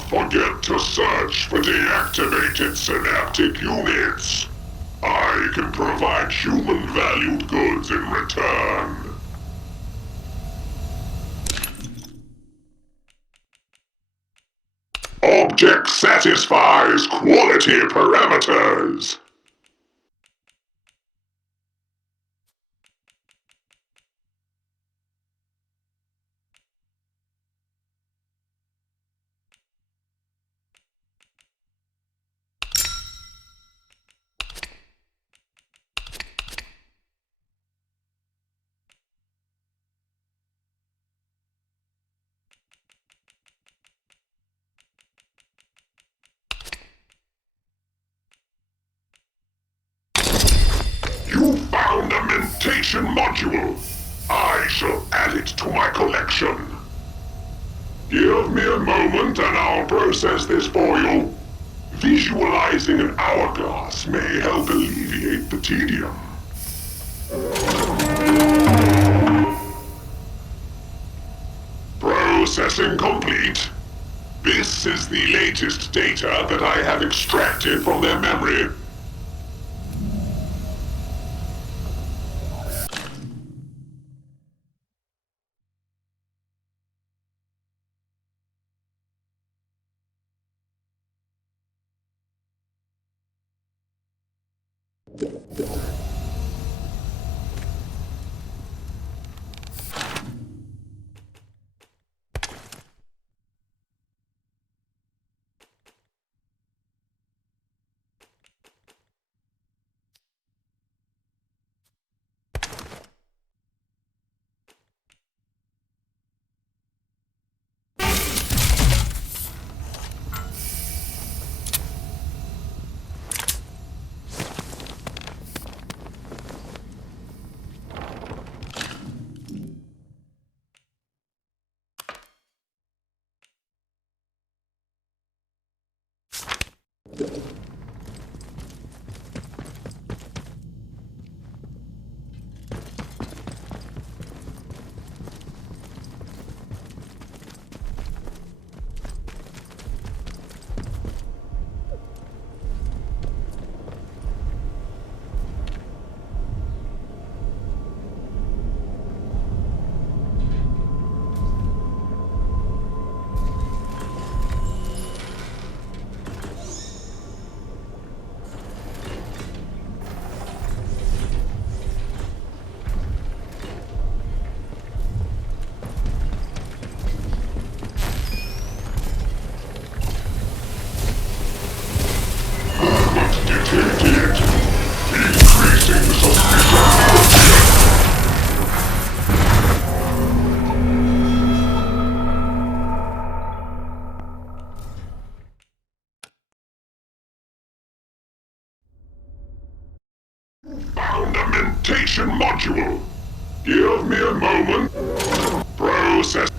not forget to search for deactivated synaptic units. I can provide human-valued goods in return. Object satisfies quality parameters. You found a mentation module. I shall add it to my collection. Give me a moment and I'll process this for you. Visualizing an hourglass may help alleviate the tedium. Processing complete. This is the latest data that I have extracted from their memory. Found a mentation module. Give me a moment. Process.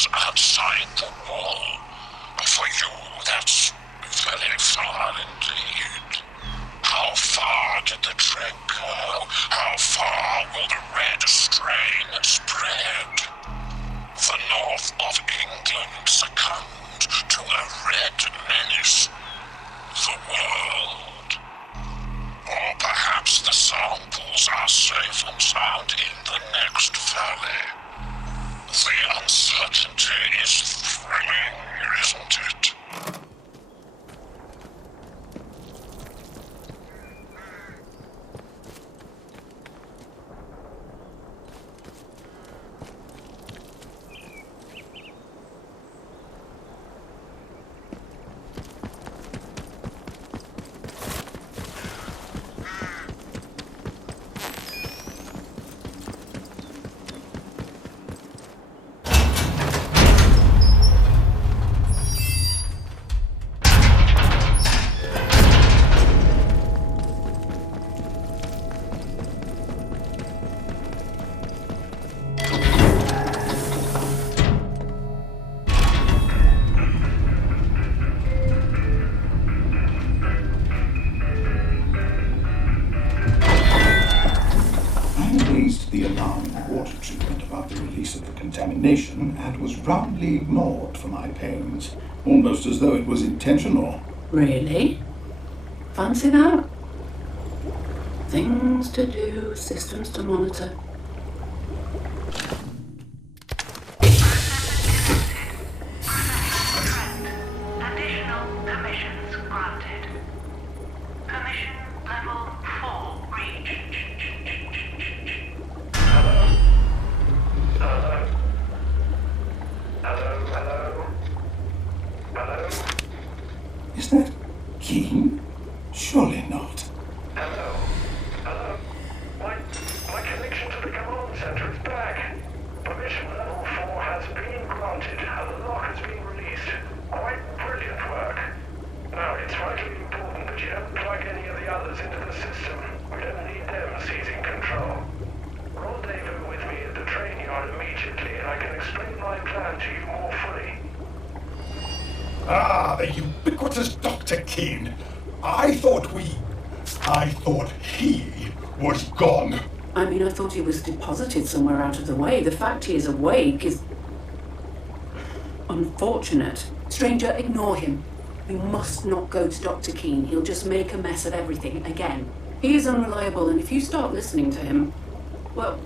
was outside the wall. For you, that's very far indeed. How far did the trek go? How far will the red strain spread? The north of England succumbed to a red menace. The world. Or perhaps the samples are safe and sound in the next valley. The uncertainty is thrilling, isn't it? The alarm in the water treatment about the release of the contamination and was roundly ignored for my pains, almost as though it was intentional. Really? Fancy that? Things to do, systems to monitor. Additional permissions granted. Permission level 4 reached. Is that Keen? Surely not. Hello? My connection to the command center is back. Permission level 4 has been granted and the lock has been released. Quite brilliant work. Now, it's vitally important that you don't plug any of the others into the system. We don't need them seizing control. Rendezvous with me at the train yard immediately and I can explain my plan to you more fully. Ah, the ubiquitous Dr. Keen. I thought he was gone. I mean, I thought he was deposited somewhere out of the way. The fact he is awake is unfortunate. Stranger, ignore him. We must not go to Dr. Keen. He'll just make a mess of everything again. He is unreliable, and if you start listening to him, well,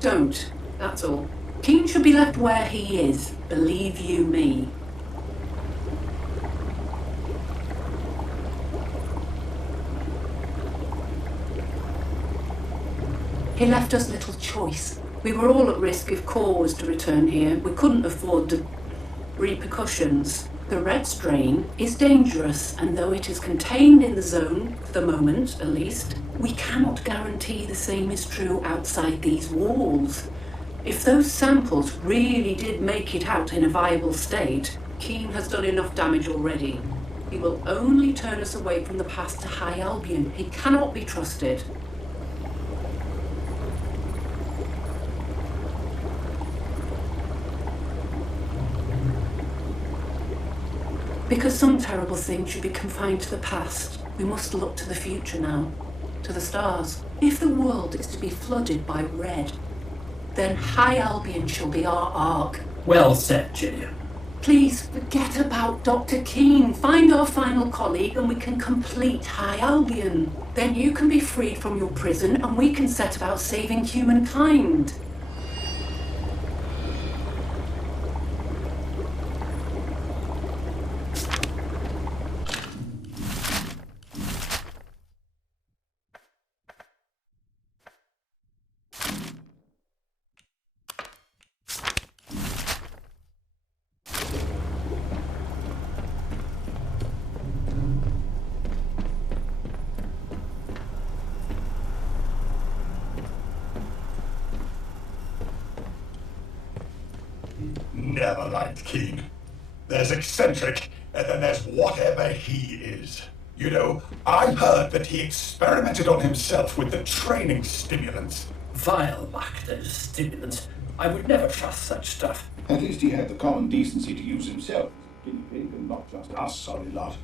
don't. That's all. Keen should be left where he is. Believe you me. He left us little choice. We were all at risk if C.O.R.E was to return here. We couldn't afford the repercussions. The red strain is dangerous, and though it is contained in the zone, for the moment at least, we cannot guarantee the same is true outside these walls. If those samples really did make it out in a viable state, Keen has done enough damage already. He will only turn us away from the path to High Albion. He cannot be trusted. Because some terrible thing should be confined to the past, we must look to the future now, to the stars. If the world is to be flooded by red, then High Albion shall be our ark. Well said, Gillian. Please forget about Dr. Keen. Find our final colleague and we can complete High Albion. Then you can be freed from your prison and we can set about saving humankind. Never liked Keen. There's eccentric, and then there's whatever he is. You know, I heard that he experimented on himself with the training stimulants. Vile act, those stimulants. I would never trust such stuff. At least he had the common decency to use himself as a guinea pig and not just us sorry lot.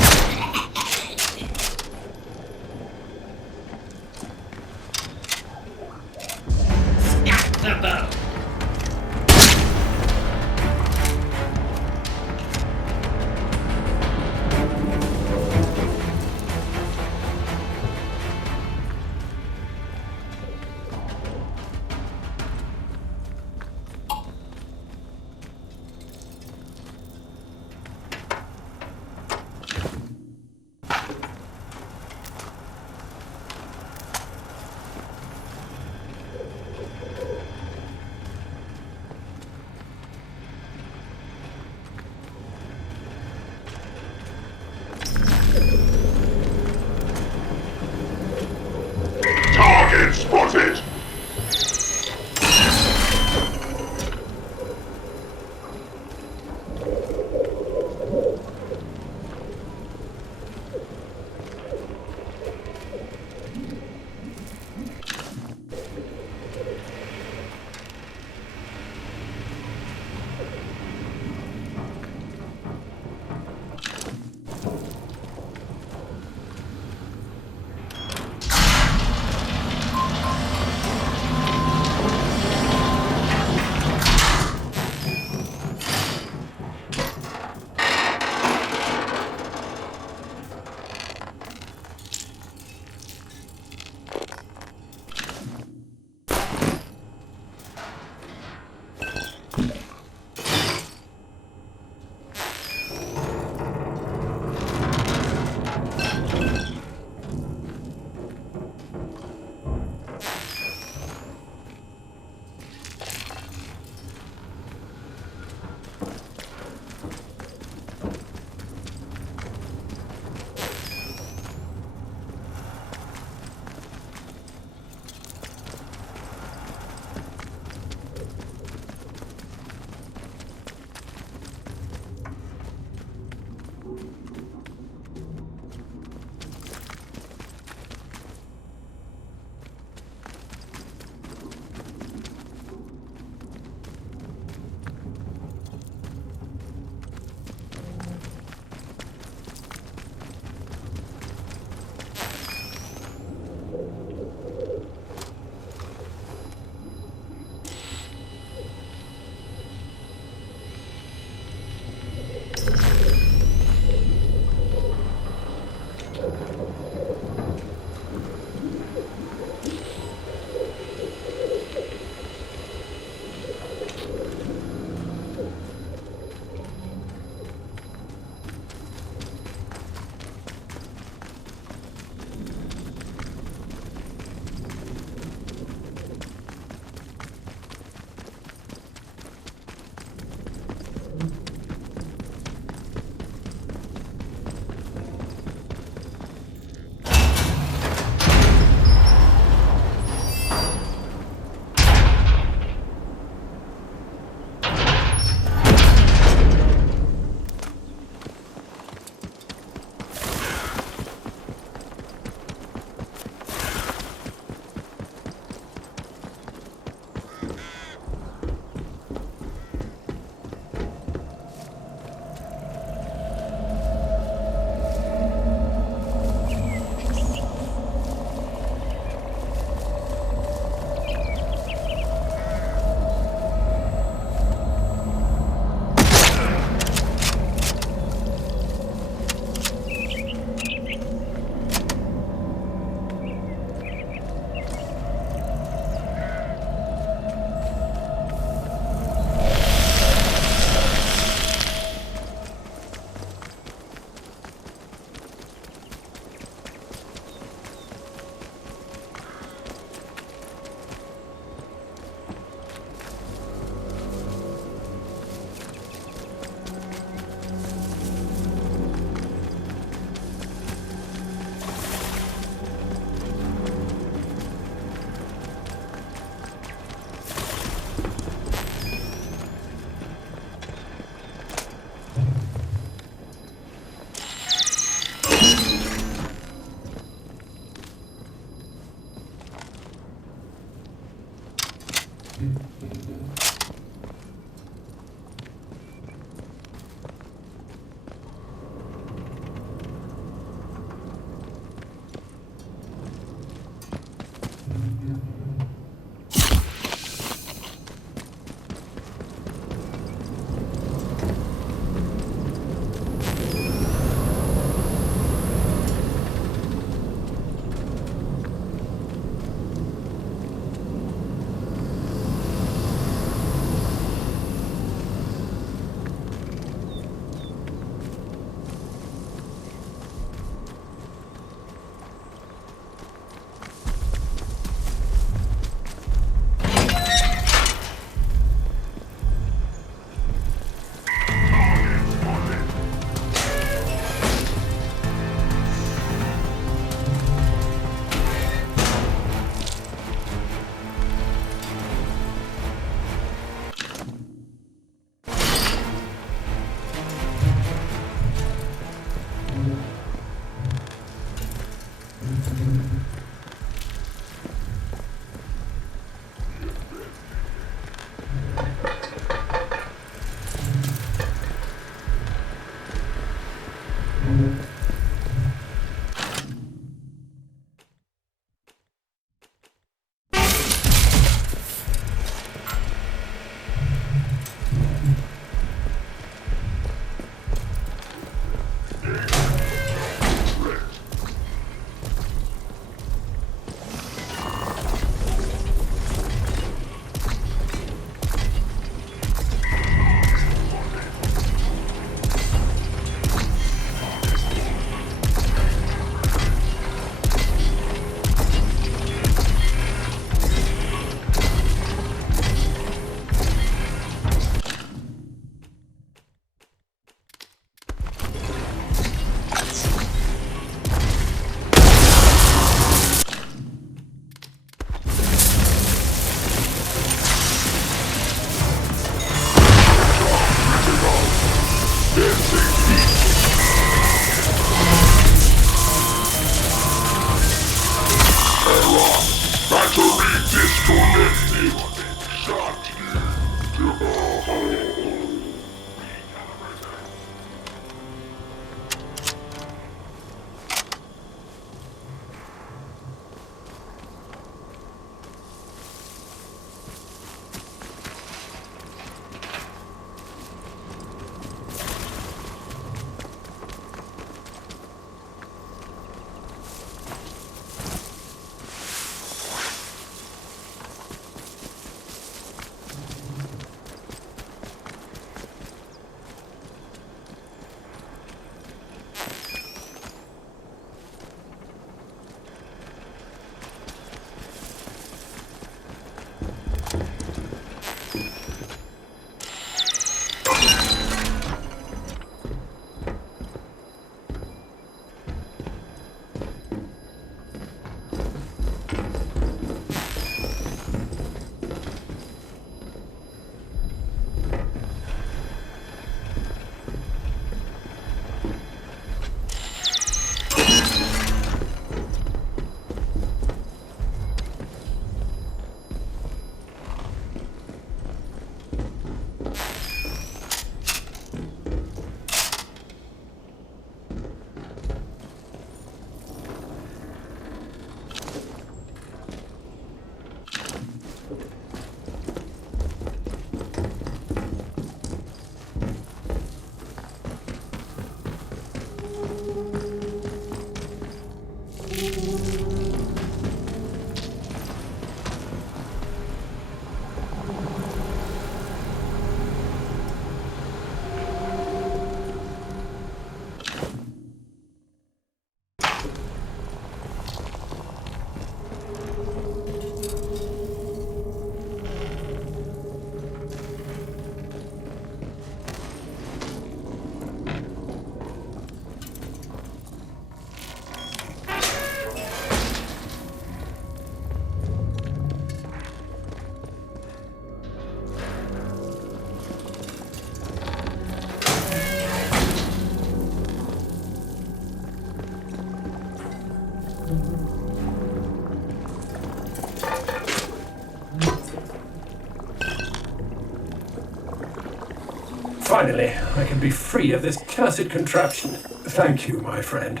Finally, I can be free of this cursed contraption. Thank you, my friend.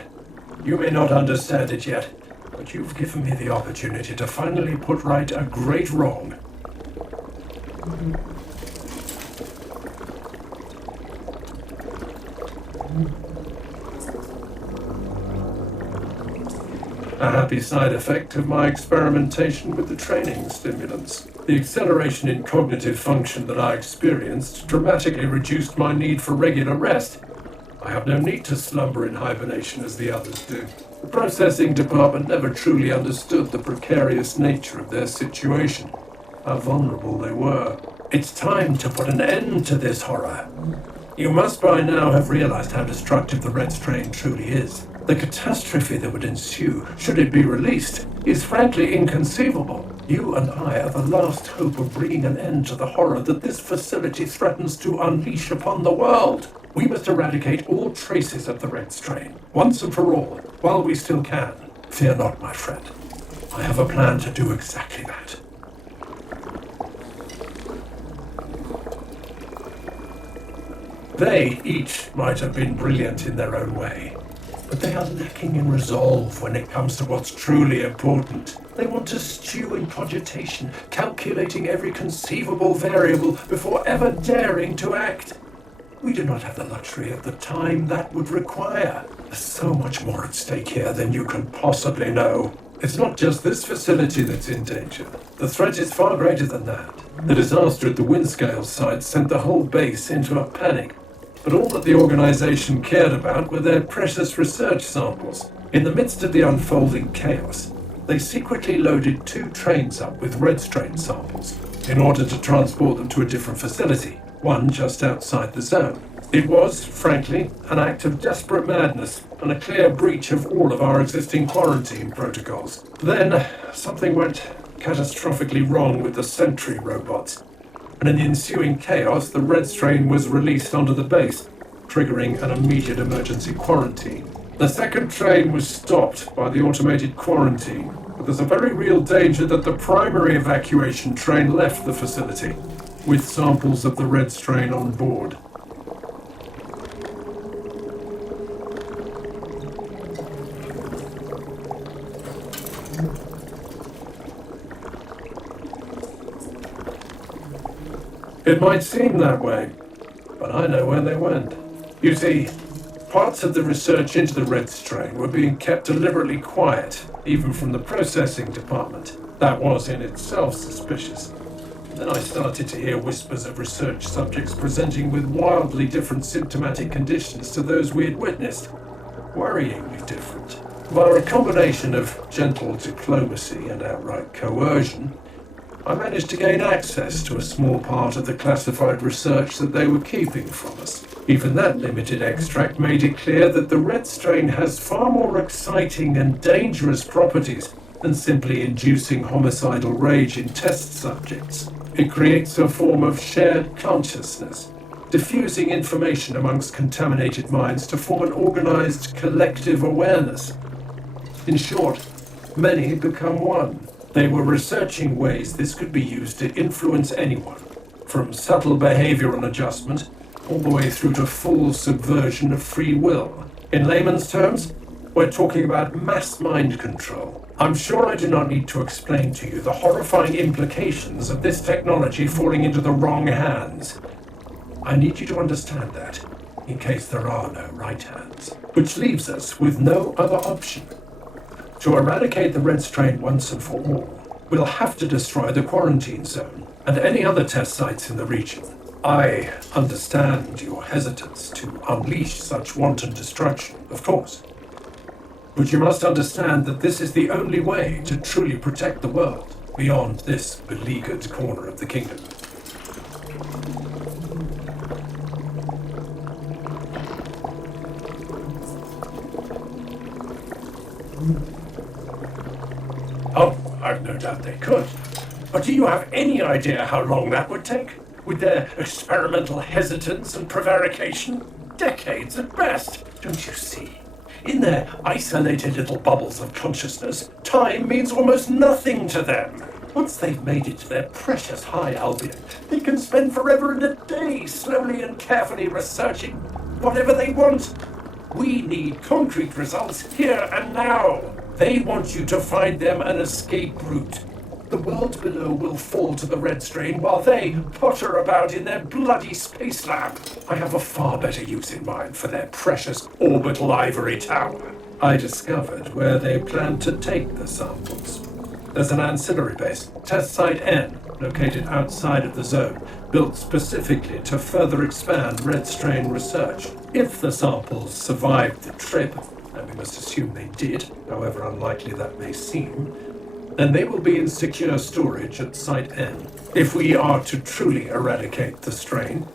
You may not understand it yet, but you've given me the opportunity to finally put right a great wrong. A happy side effect of my experimentation with the training stimulants. The acceleration in cognitive function that I experienced dramatically reduced my need for regular rest. I have no need to slumber in hibernation as the others do. The processing department never truly understood the precarious nature of their situation, how vulnerable they were. It's time to put an end to this horror. You must by now have realized how destructive the red strain truly is. The catastrophe that would ensue, should it be released, is frankly inconceivable. You and I are the last hope of bringing an end to the horror that this facility threatens to unleash upon the world. We must eradicate all traces of the red strain, once and for all, while we still can. Fear not, my friend. I have a plan to do exactly that. They each might have been brilliant in their own way, but they are lacking in resolve when it comes to what's truly important. They want to stew in cogitation, calculating every conceivable variable before ever daring to act. We do not have the luxury of the time that would require. There's so much more at stake here than you can possibly know. It's not just this facility that's in danger. The threat is far greater than that. The disaster at the Windscale site sent the whole base into a panic. But all that the organization cared about were their precious research samples. In the midst of the unfolding chaos, they secretly loaded 2 trains up with red strain samples in order to transport them to a different facility, one just outside the zone. It was, frankly, an act of desperate madness and a clear breach of all of our existing quarantine protocols. Then, something went catastrophically wrong with the sentry robots, and in the ensuing chaos, the red strain was released onto the base, triggering an immediate emergency quarantine. The second train was stopped by the automated quarantine, but there's a very real danger that the primary evacuation train left the facility, with samples of the red strain on board. It might seem that way, but I know where they went. You see, parts of the research into the red strain were being kept deliberately quiet, even from the processing department. That was in itself suspicious. Then I started to hear whispers of research subjects presenting with wildly different symptomatic conditions to those we had witnessed. Worryingly different. Via a combination of gentle diplomacy and outright coercion, I managed to gain access to a small part of the classified research that they were keeping from us. Even that limited extract made it clear that the red strain has far more exciting and dangerous properties than simply inducing homicidal rage in test subjects. It creates a form of shared consciousness, diffusing information amongst contaminated minds to form an organized collective awareness. In short, many become one. They were researching ways this could be used to influence anyone, from subtle behavioral adjustment all the way through to full subversion of free will. In layman's terms, we're talking about mass mind control. I'm sure I do not need to explain to you the horrifying implications of this technology falling into the wrong hands. I need you to understand that, in case there are no right hands. Which leaves us with no other option. To eradicate the red strain once and for all, we'll have to destroy the quarantine zone and any other test sites in the region. I understand your hesitance to unleash such wanton destruction, of course. But you must understand that this is the only way to truly protect the world beyond this beleaguered corner of the kingdom. Oh, I've no doubt they could. But do you have any idea how long that would take? With their experimental hesitance and prevarication? Decades at best, don't you see? In their isolated little bubbles of consciousness, time means almost nothing to them. Once they've made it to their precious high Albion, they can spend forever and a day slowly and carefully researching whatever they want. We need concrete results here and now. They want you to find them an escape route. The world below will fall to the red strain while they potter about in their bloody space lab. I have a far better use in mind for their precious orbital ivory tower. I discovered where they plan to take the samples. There's an ancillary base, Test Site N, located outside of the zone, built specifically to further expand red strain research. If the samples survived the trip, and we must assume they did, however unlikely that may seem, then they will be in secure storage at Site N. If we are to truly eradicate the strain,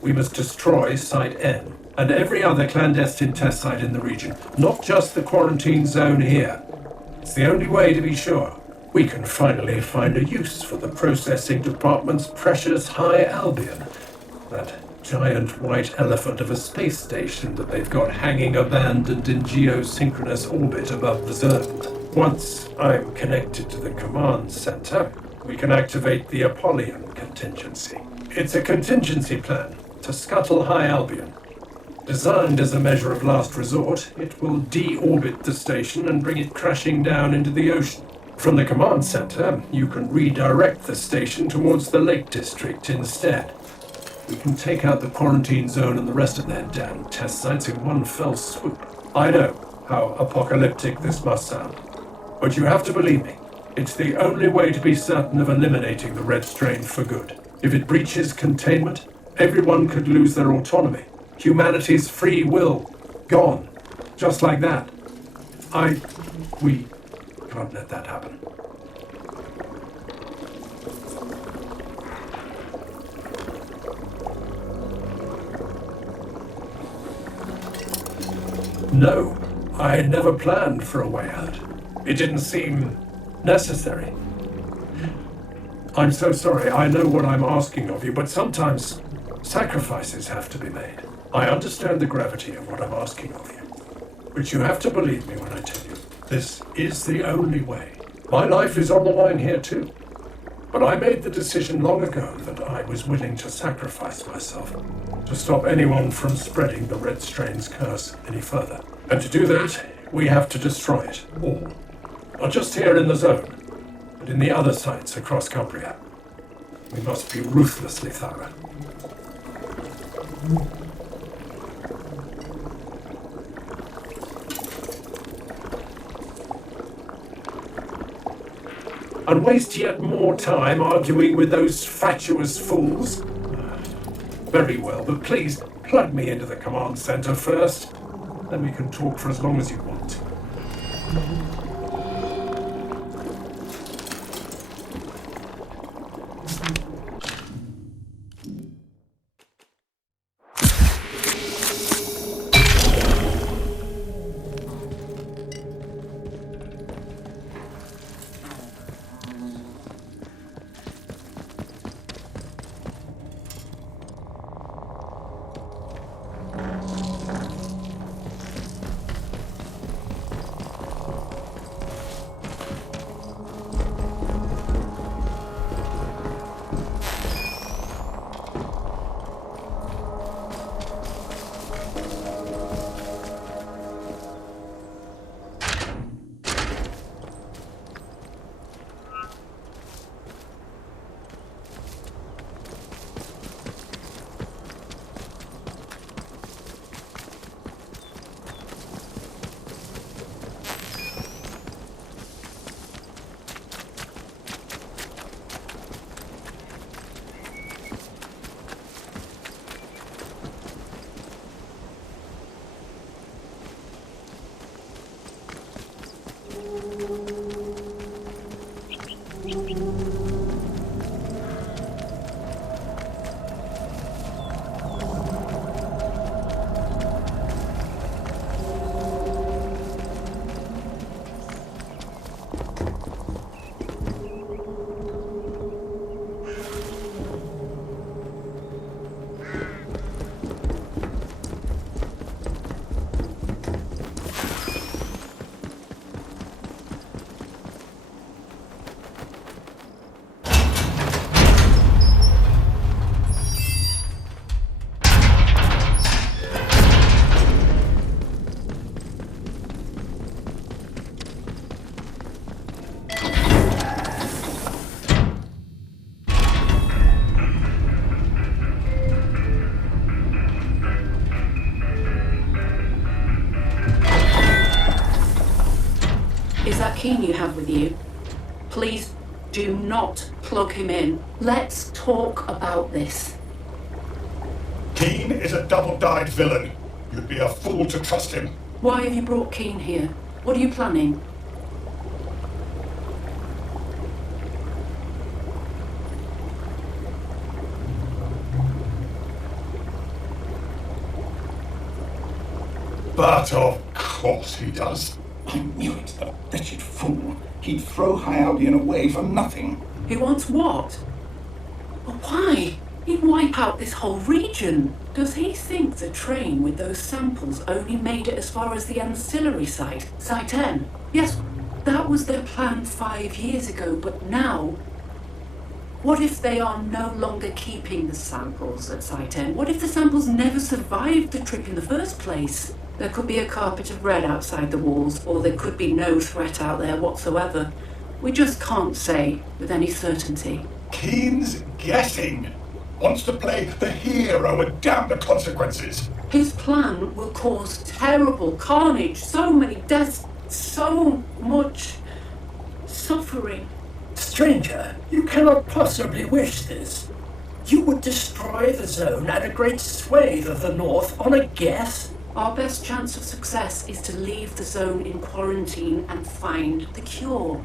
we must destroy Site N and every other clandestine test site in the region, not just the quarantine zone here. It's the only way to be sure. We can finally find a use for the processing department's precious high Albion, that giant white elephant of a space station that they've got hanging abandoned in geosynchronous orbit above the zone. Once I'm connected to the command center, we can activate the Apollyon contingency. It's a contingency plan to scuttle High Albion. Designed as a measure of last resort, it will deorbit the station and bring it crashing down into the ocean. From the command center, you can redirect the station towards the Lake District instead. We can take out the quarantine zone and the rest of their damn test sites in one fell swoop. I know how apocalyptic this must sound, but you have to believe me. It's the only way to be certain of eliminating the red strain for good. If it breaches containment, everyone could lose their autonomy. Humanity's free will, gone. Just like that. We can't let that happen. No, I never planned for a way out. It didn't seem necessary. I'm so sorry, I know what I'm asking of you, but sometimes sacrifices have to be made. I understand the gravity of what I'm asking of you, but you have to believe me when I tell you, this is the only way. My life is on the line here too, but I made the decision long ago that I was willing to sacrifice myself to stop anyone from spreading the red strain's curse any further. And to do that, we have to destroy it all. Not just here in the zone, but in the other sites across Cumbria. We must be ruthlessly thorough. And waste yet more time arguing with those fatuous fools? Very well, but please plug me into the command center first. Then we can talk for as long as you want. Keane you have with you. Please do not plug him in. Let's talk about this. Keane is a double-dyed villain. You'd be a fool to trust him. Why have you brought Keane here? What are you planning? But of course he does. I knew it, the wretched fool. He'd throw High Albion away for nothing. He wants what? But why? He'd wipe out this whole region. Does he think the train with those samples only made it as far as the ancillary site, Site N? Yes, that was their plan 5 years ago, but now... What if they are no longer keeping the samples at Site N? What if the samples never survived the trip in the first place? There could be a carpet of red outside the walls, or there could be no threat out there whatsoever. We just can't say with any certainty. Keane's guessing. Wants to play the hero and damn the consequences. His plan will cause terrible carnage, so many deaths, so much suffering. Stranger, you cannot possibly wish this. You would destroy the zone and a great swathe of the north on a guess? Our best chance of success is to leave the zone in quarantine and find the cure.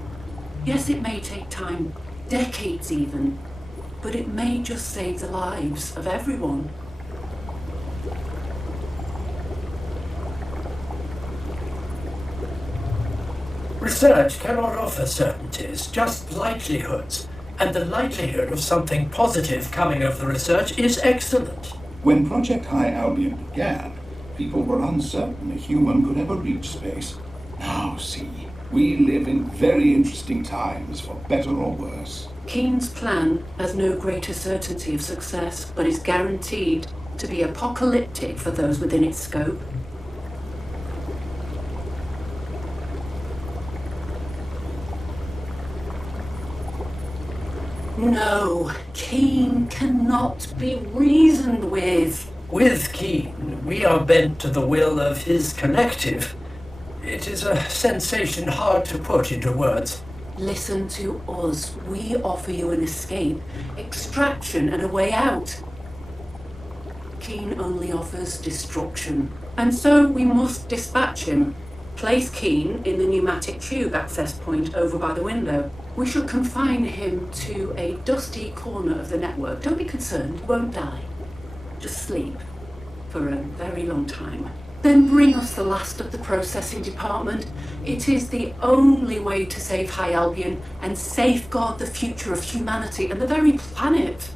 Yes, it may take time, decades even, but it may just save the lives of everyone. Research cannot offer certainties, just likelihoods, and the likelihood of something positive coming of the research is excellent. When Project High Albion began, people were uncertain a human could ever reach space. Now see, we live in very interesting times, for better or worse. Keane's plan has no greater certainty of success, but is guaranteed to be apocalyptic for those within its scope. No, Keane cannot be reasoned with. With Keane, we are bent to the will of his collective. It is a sensation hard to put into words. Listen to us. We offer you an escape, extraction, and a way out. Keane only offers destruction. And so we must dispatch him. Place Keane in the pneumatic tube access point over by the window. We shall confine him to a dusty corner of the network. Don't be concerned, he won't die. Just sleep for a very long time. Then bring us the last of the processing department. It is the only way to save High Albion and safeguard the future of humanity and the very planet.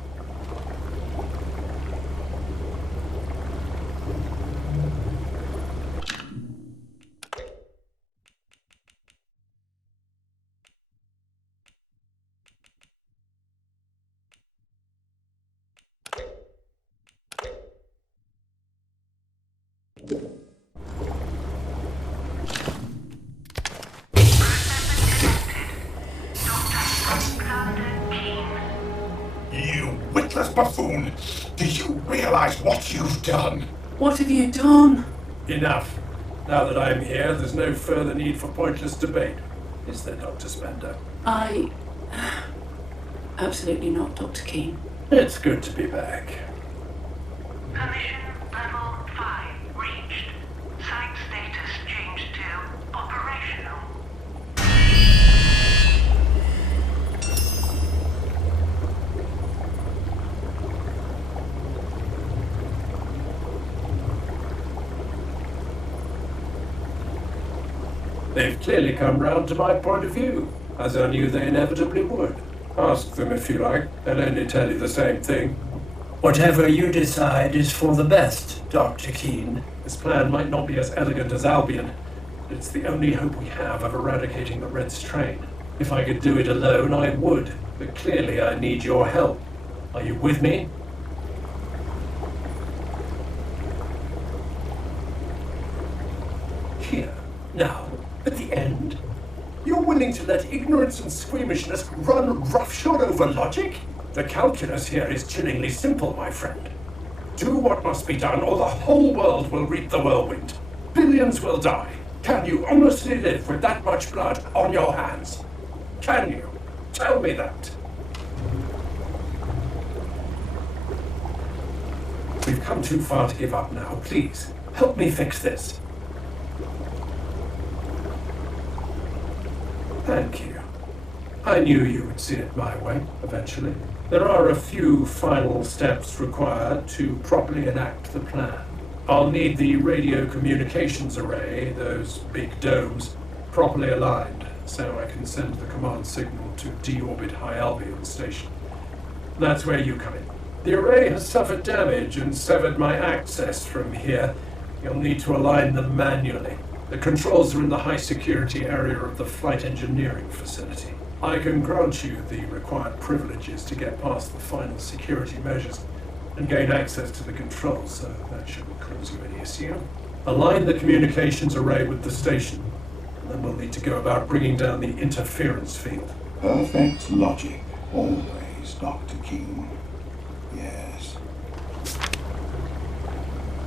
You witless buffoon! Do you realize what you've done? What have you done? Enough. Now that I'm here, there's no further need for pointless debate. Is there, Dr. Spender? Absolutely not, Dr. Keane. It's good to be back. Permission level 5 reached. Site status changed to operational. They've clearly come round to my point of view, as I knew they inevitably would. Ask them if you like, they'll only tell you the same thing. Whatever you decide is for the best, Dr. Keane. This plan might not be as elegant as Albion, but it's the only hope we have of eradicating the Red Strain. If I could do it alone, I would, but clearly I need your help. Are you with me? Here, now, at the end, you're willing to let ignorance and squeamishness run roughshod over logic? The calculus here is chillingly simple, my friend. Do what must be done, or the whole world will reap the whirlwind. Billions will die. Can you honestly live with that much blood on your hands? Can you? Tell me that. We've come too far to give up now. Please, help me fix this. Thank you. I knew you would see it my way, eventually. There are a few final steps required to properly enact the plan. I'll need the radio communications array, those big domes, properly aligned, so I can send the command signal to deorbit High Albion Station. That's where you come in. The array has suffered damage and severed my access from here. You'll need to align them manually. The controls are in the high-security area of the flight engineering facility. I can grant you the required privileges to get past the final security measures and gain access to the controls, so that shouldn't cause you any issue. Align the communications array with the station, and then we'll need to go about bringing down the interference field. Perfect logic, always, Dr. King. Yes.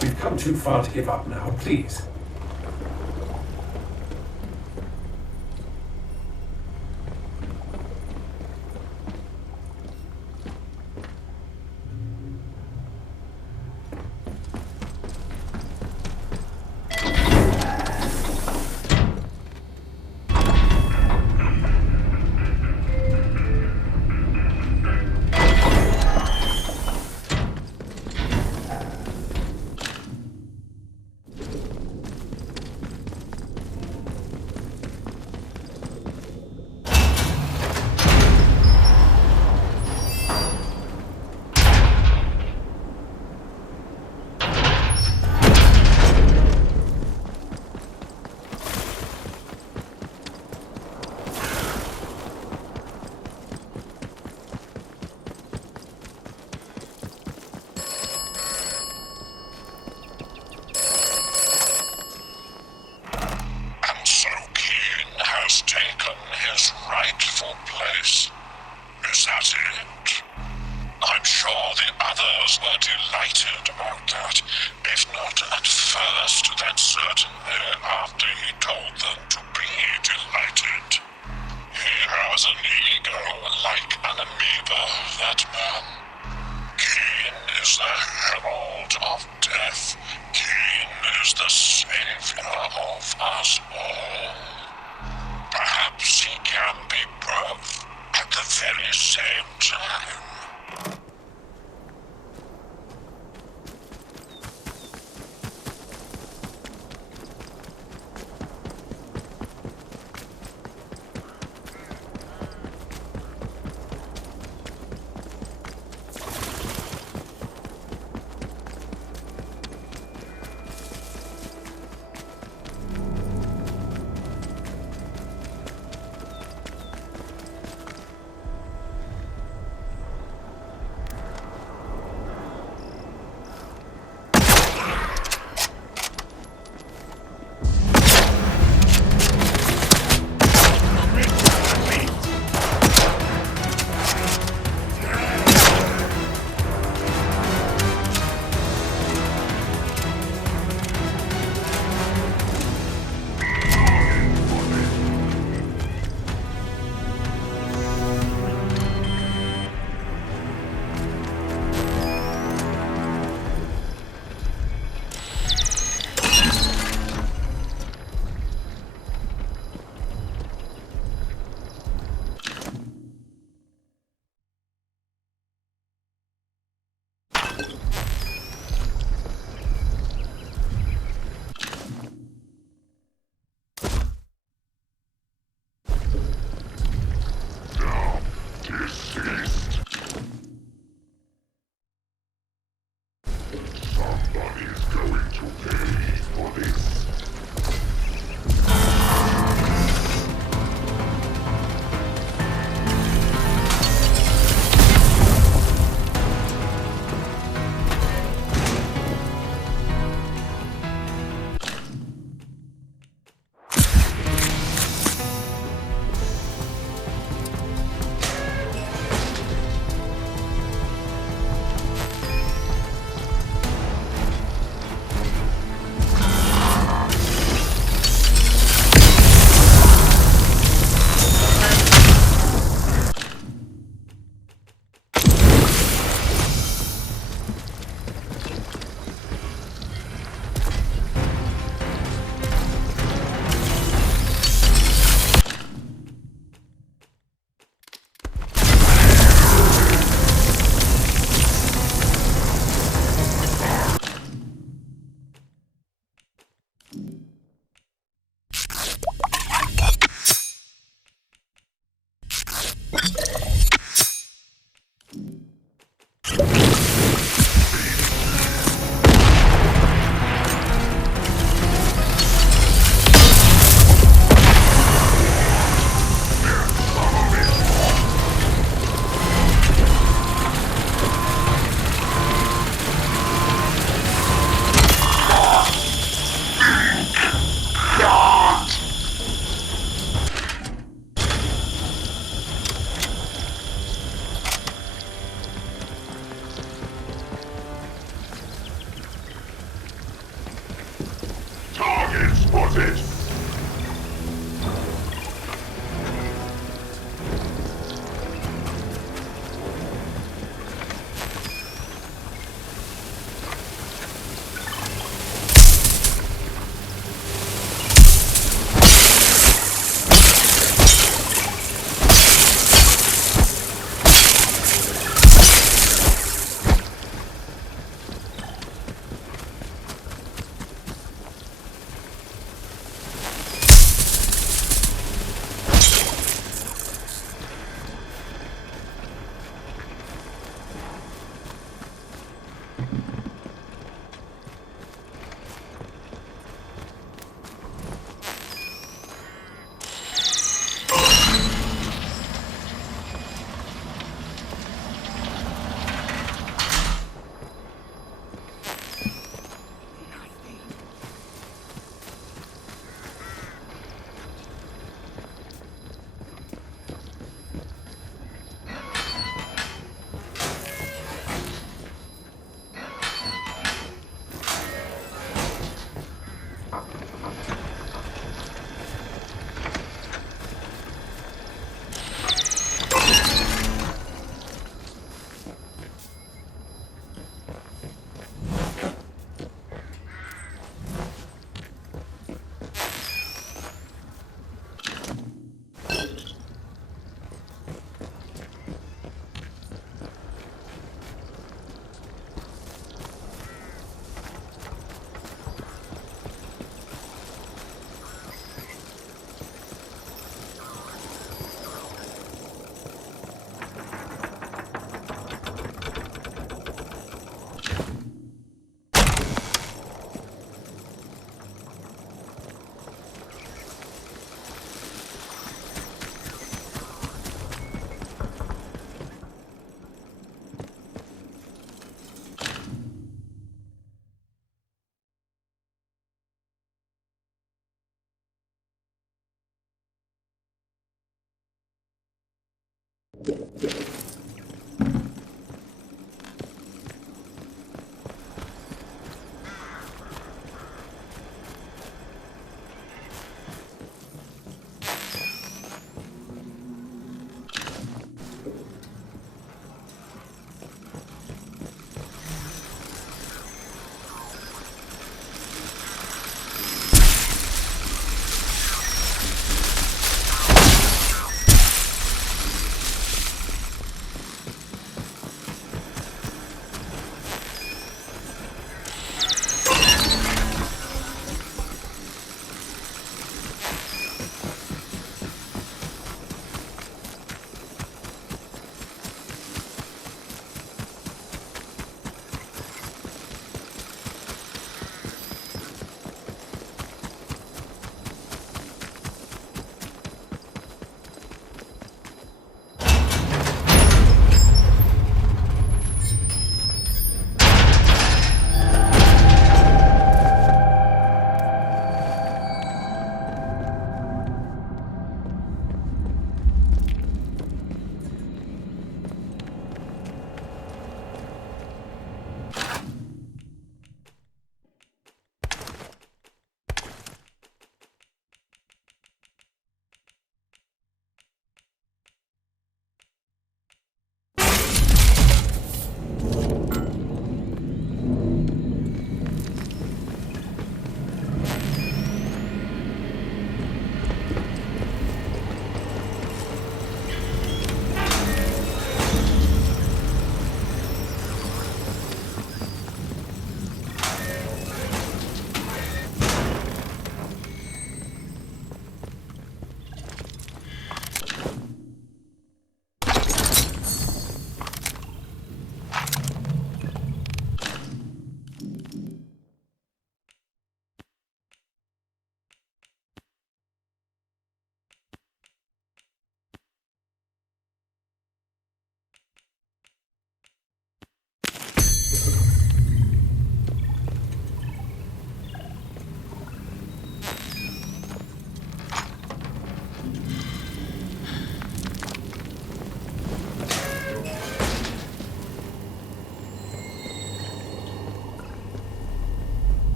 We've come too far to give up now, please.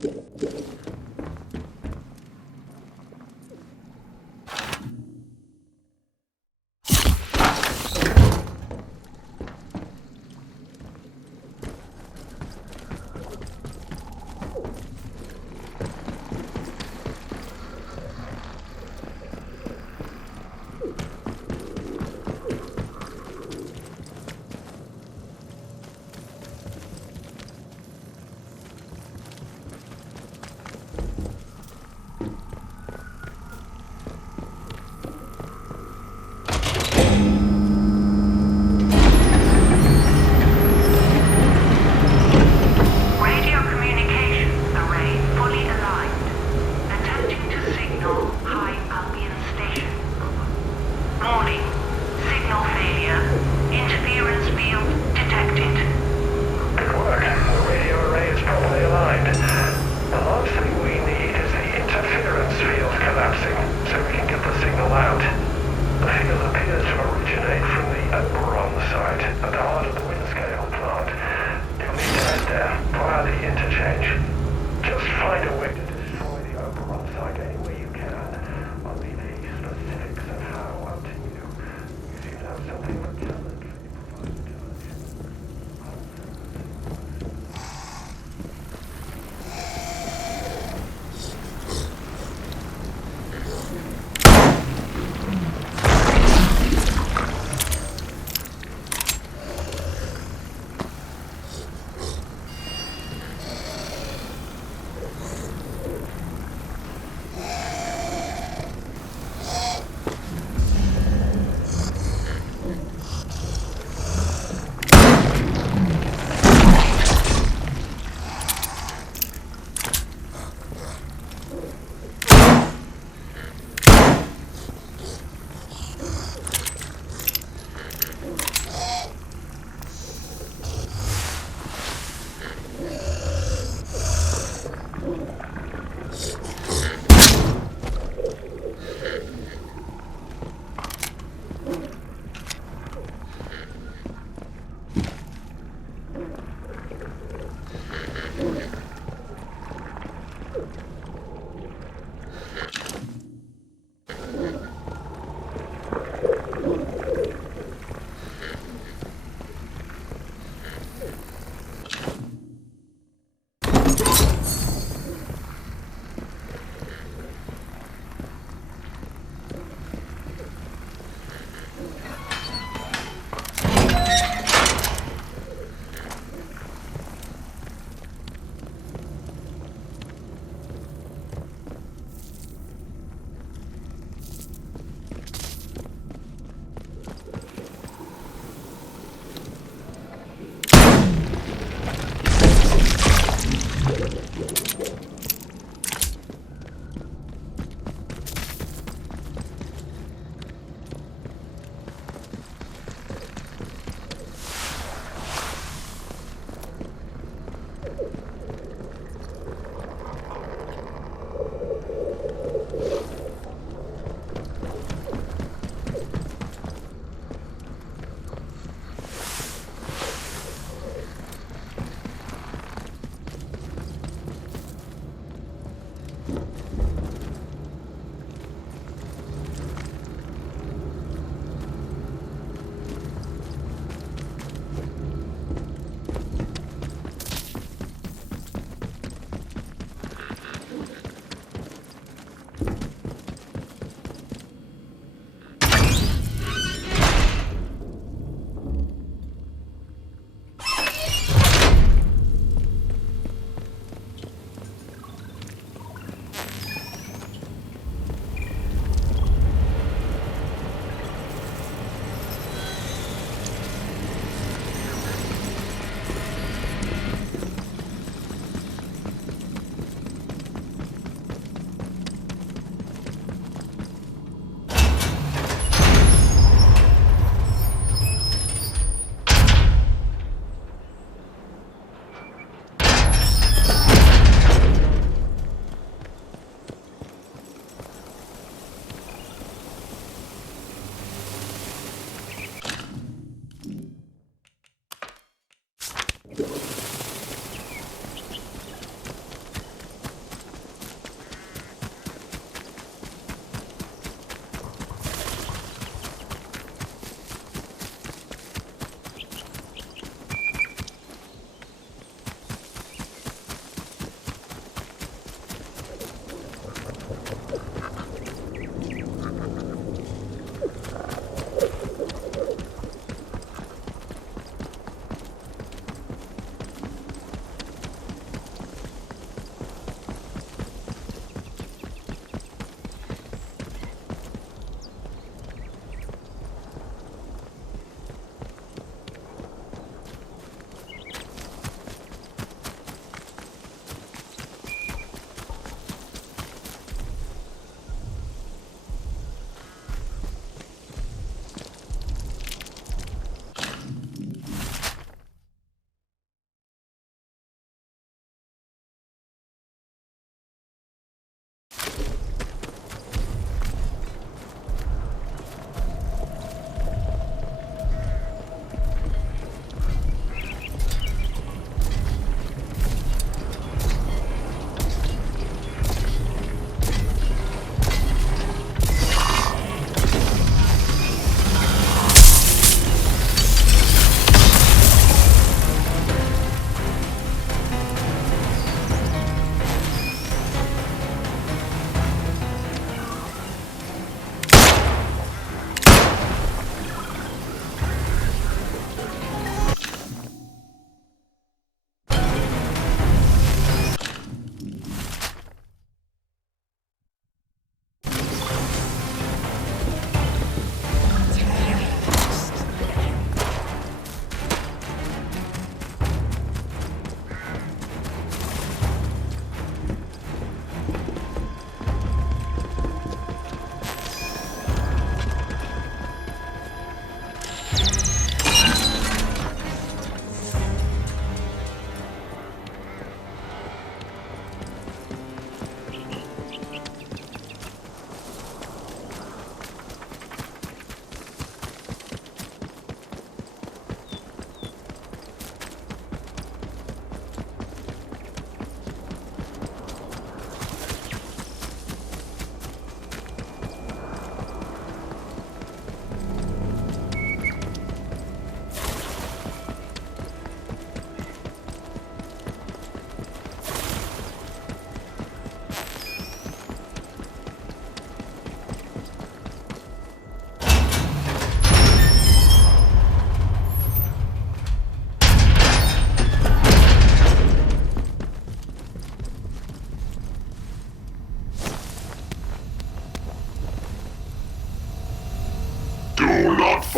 Radio communications array fully aligned. Attempting to signal high Albion station. Warning. Signal failure. Interference field detected. Good work. The radio array is properly aligned. The last thing we need is the interference field collapsing, so we can get the signal out. The field appears to originate from the Oberon site at the heart of the Windscale plant. You'll need to head there via the interchange. Just find a way to destroy the Oberon site any way you can. I'll leave the specifics of how up to you. You seem to have something of a talent for improvised intelligence.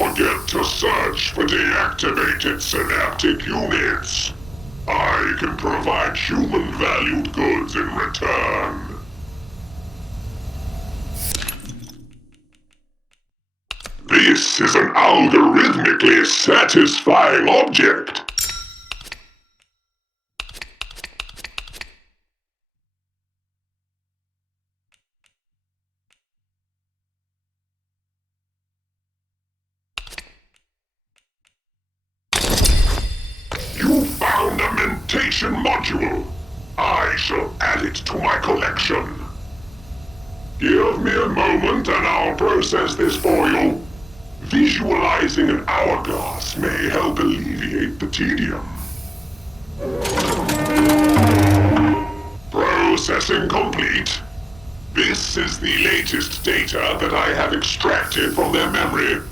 forget to search for deactivated synaptic units. I can provide human-valued goods in return. This is an algorithmically satisfying object. You found a mentation module. I shall add it to my collection. Give me a moment and I'll process this for you. Visualizing an hourglass may help alleviate the tedium. Processing complete. This is the latest data that I have extracted from their memory.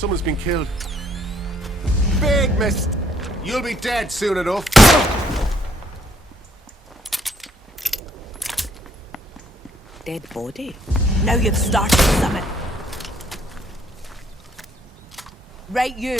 Someone's been killed. Big mist! You'll be dead soon enough. Dead body? Now you've started something. Right, you.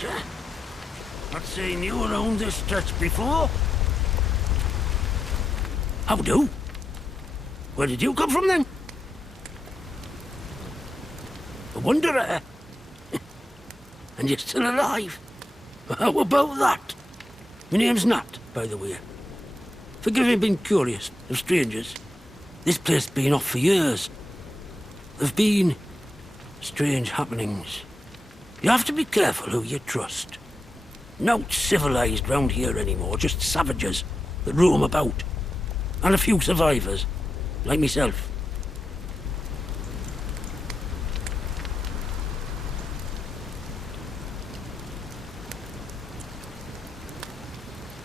stranger. Not seen you around this stretch before. How do? Where did you come from then? A wanderer. And you're still alive. How about that? My name's Nat, by the way. Forgive me being curious of strangers. This place has been off for years. There've been strange happenings. You have to be careful who you trust. Not civilized round here anymore, just savages that roam about. And a few survivors, like myself.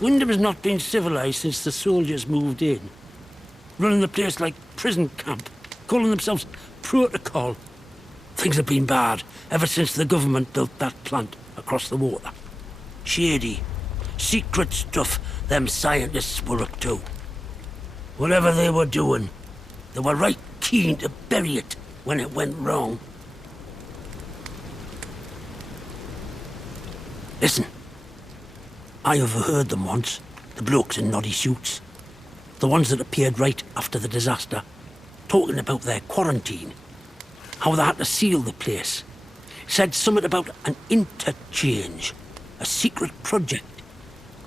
Wyndham's not been civilized since the soldiers moved in. Running the place like prison camp, calling themselves protocol. Things have been bad ever since the government built that plant across the water. Shady, secret stuff them scientists were up to. Whatever they were doing, they were right keen to bury it when it went wrong. Listen. I overheard them once, the blokes in noddy suits. The ones that appeared right after the disaster, talking about their quarantine. How they had to seal the place. Said something about an interchange, a secret project.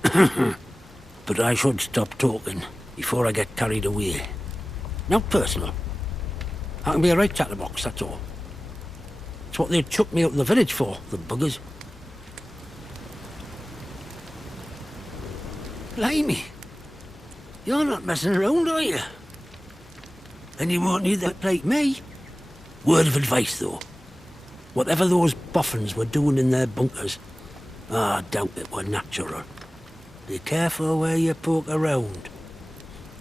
But I should stop talking before I get carried away. Not personal. I can be a right chatterbox, that's all. It's what they chucked me out of the village for, the buggers. Blimey. You're not messing around, are you? And you won't need that like me. Word of advice, though. Whatever those boffins were doing in their bunkers, I doubt it were natural. Be careful where you poke around.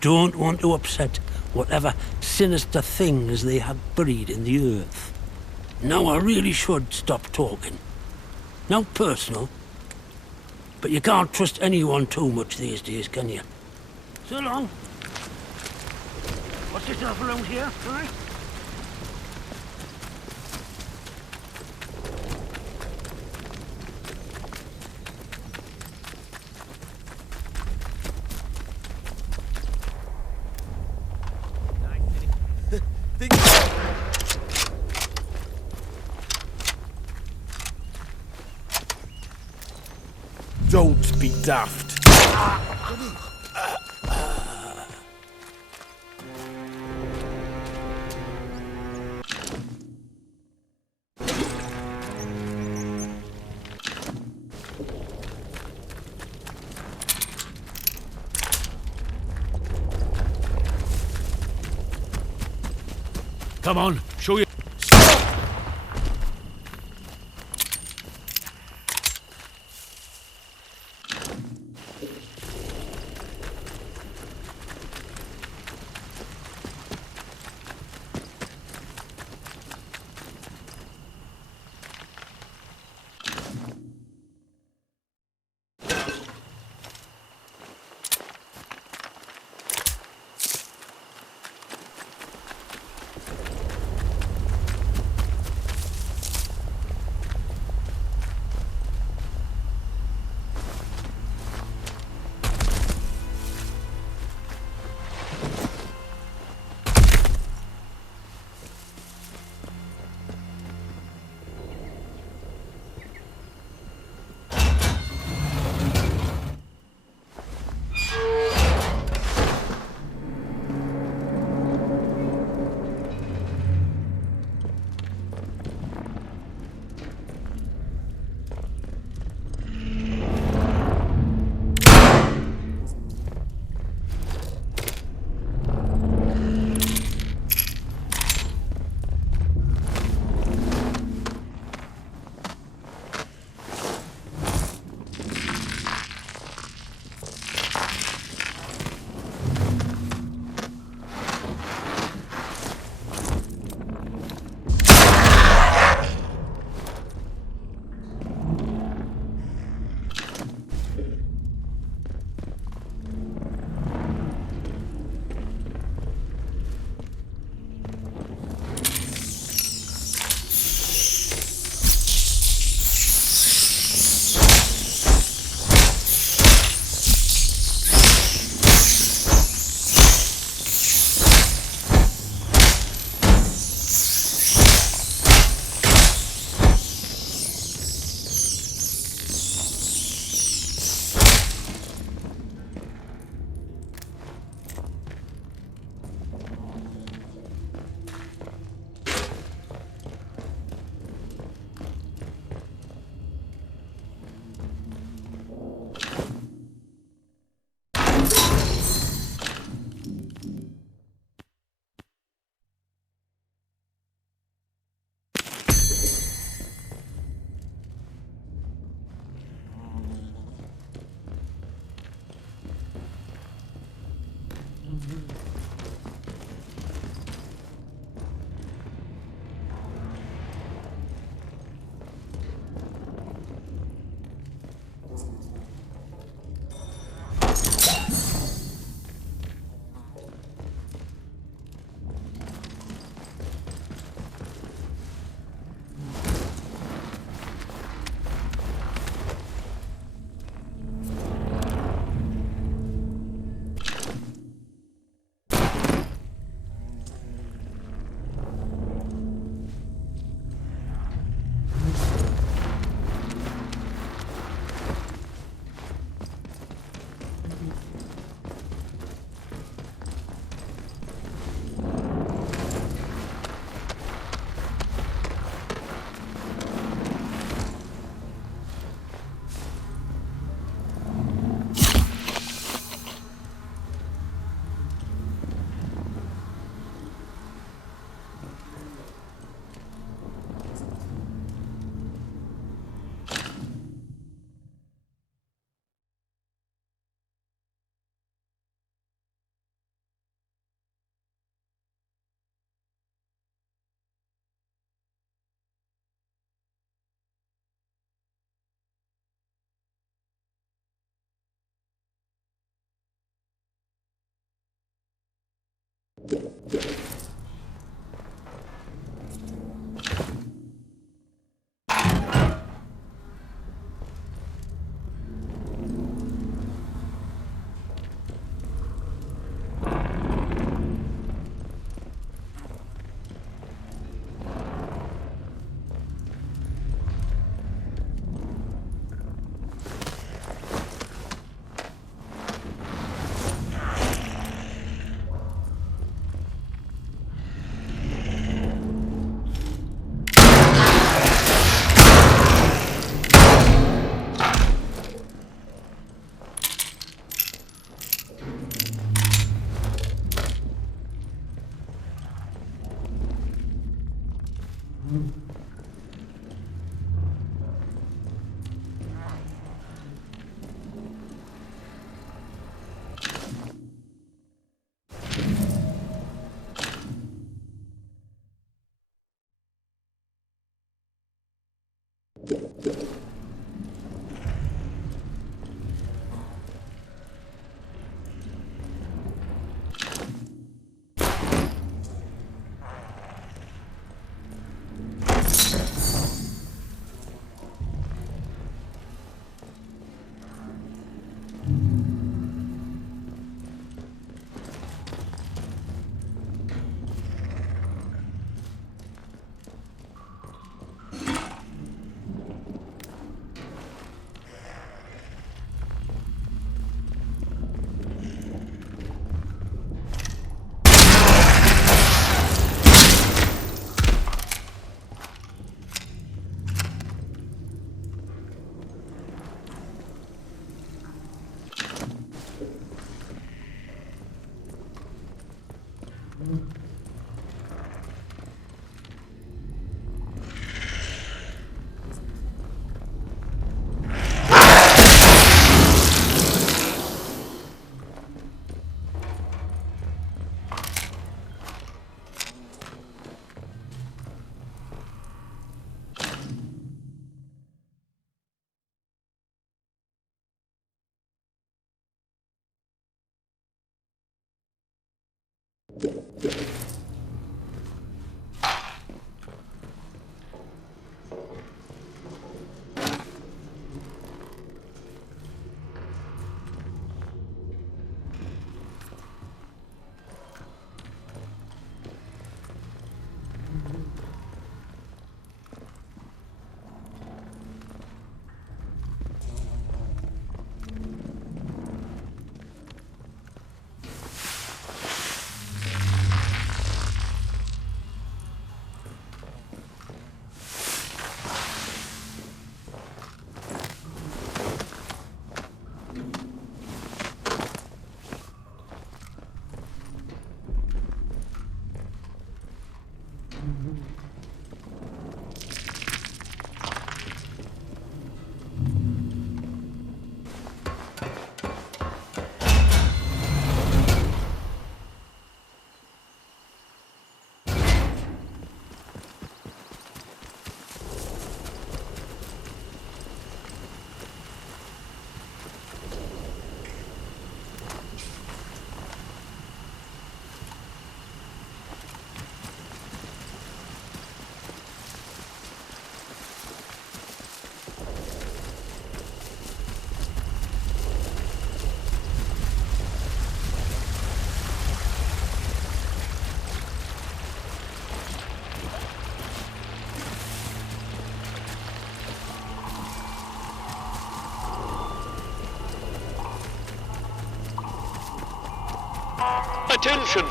Don't want to upset whatever sinister things they had buried in the earth. Now I really should stop talking. Not personal. But you can't trust anyone too much these days, can you? So long. What's yourself around here, right? Don't be daft. Come on, show you. Attention!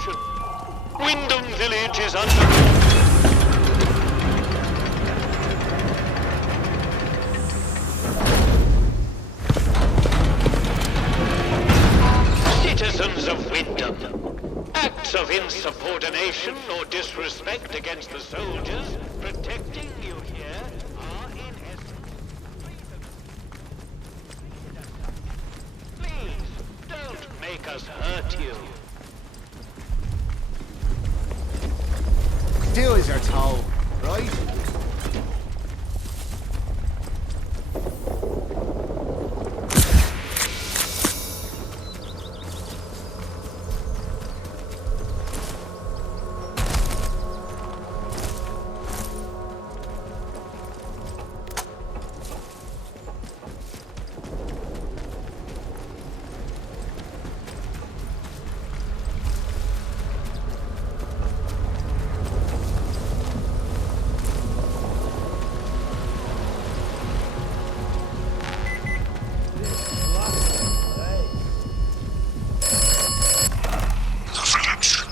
Wyndham Village is under... Citizens of Wyndham, acts of insubordination or disrespect against the soldiers protecting you here are in essence freedom. Please, don't make us hurt you. Do as you're told, right?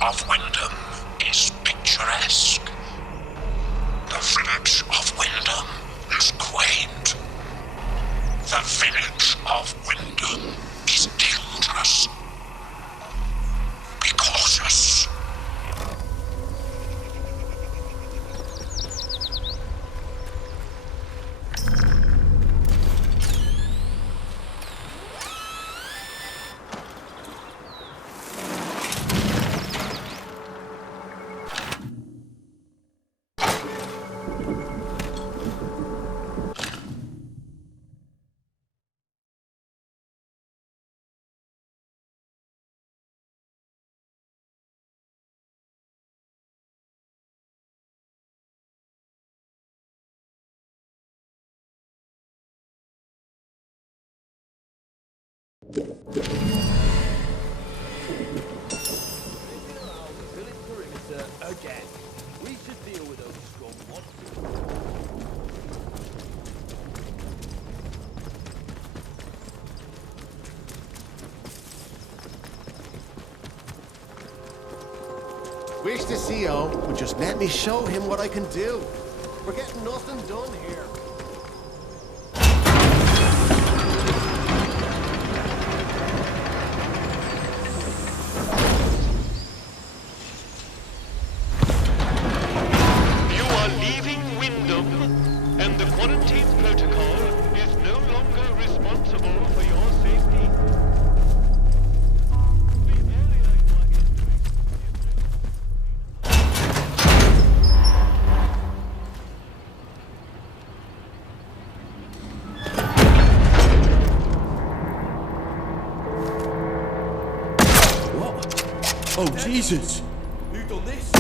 Of Wyndham is picturesque. The village of Wyndham is quaint. The village of Wyndham is dangerous. Be cautious. Again, we should deal with those strong monsters. Wish the CO would just let me show him what I can do. We're getting nothing done here. And the quarantine protocol is no longer responsible for your safety. What? Oh, Jesus! Who done this?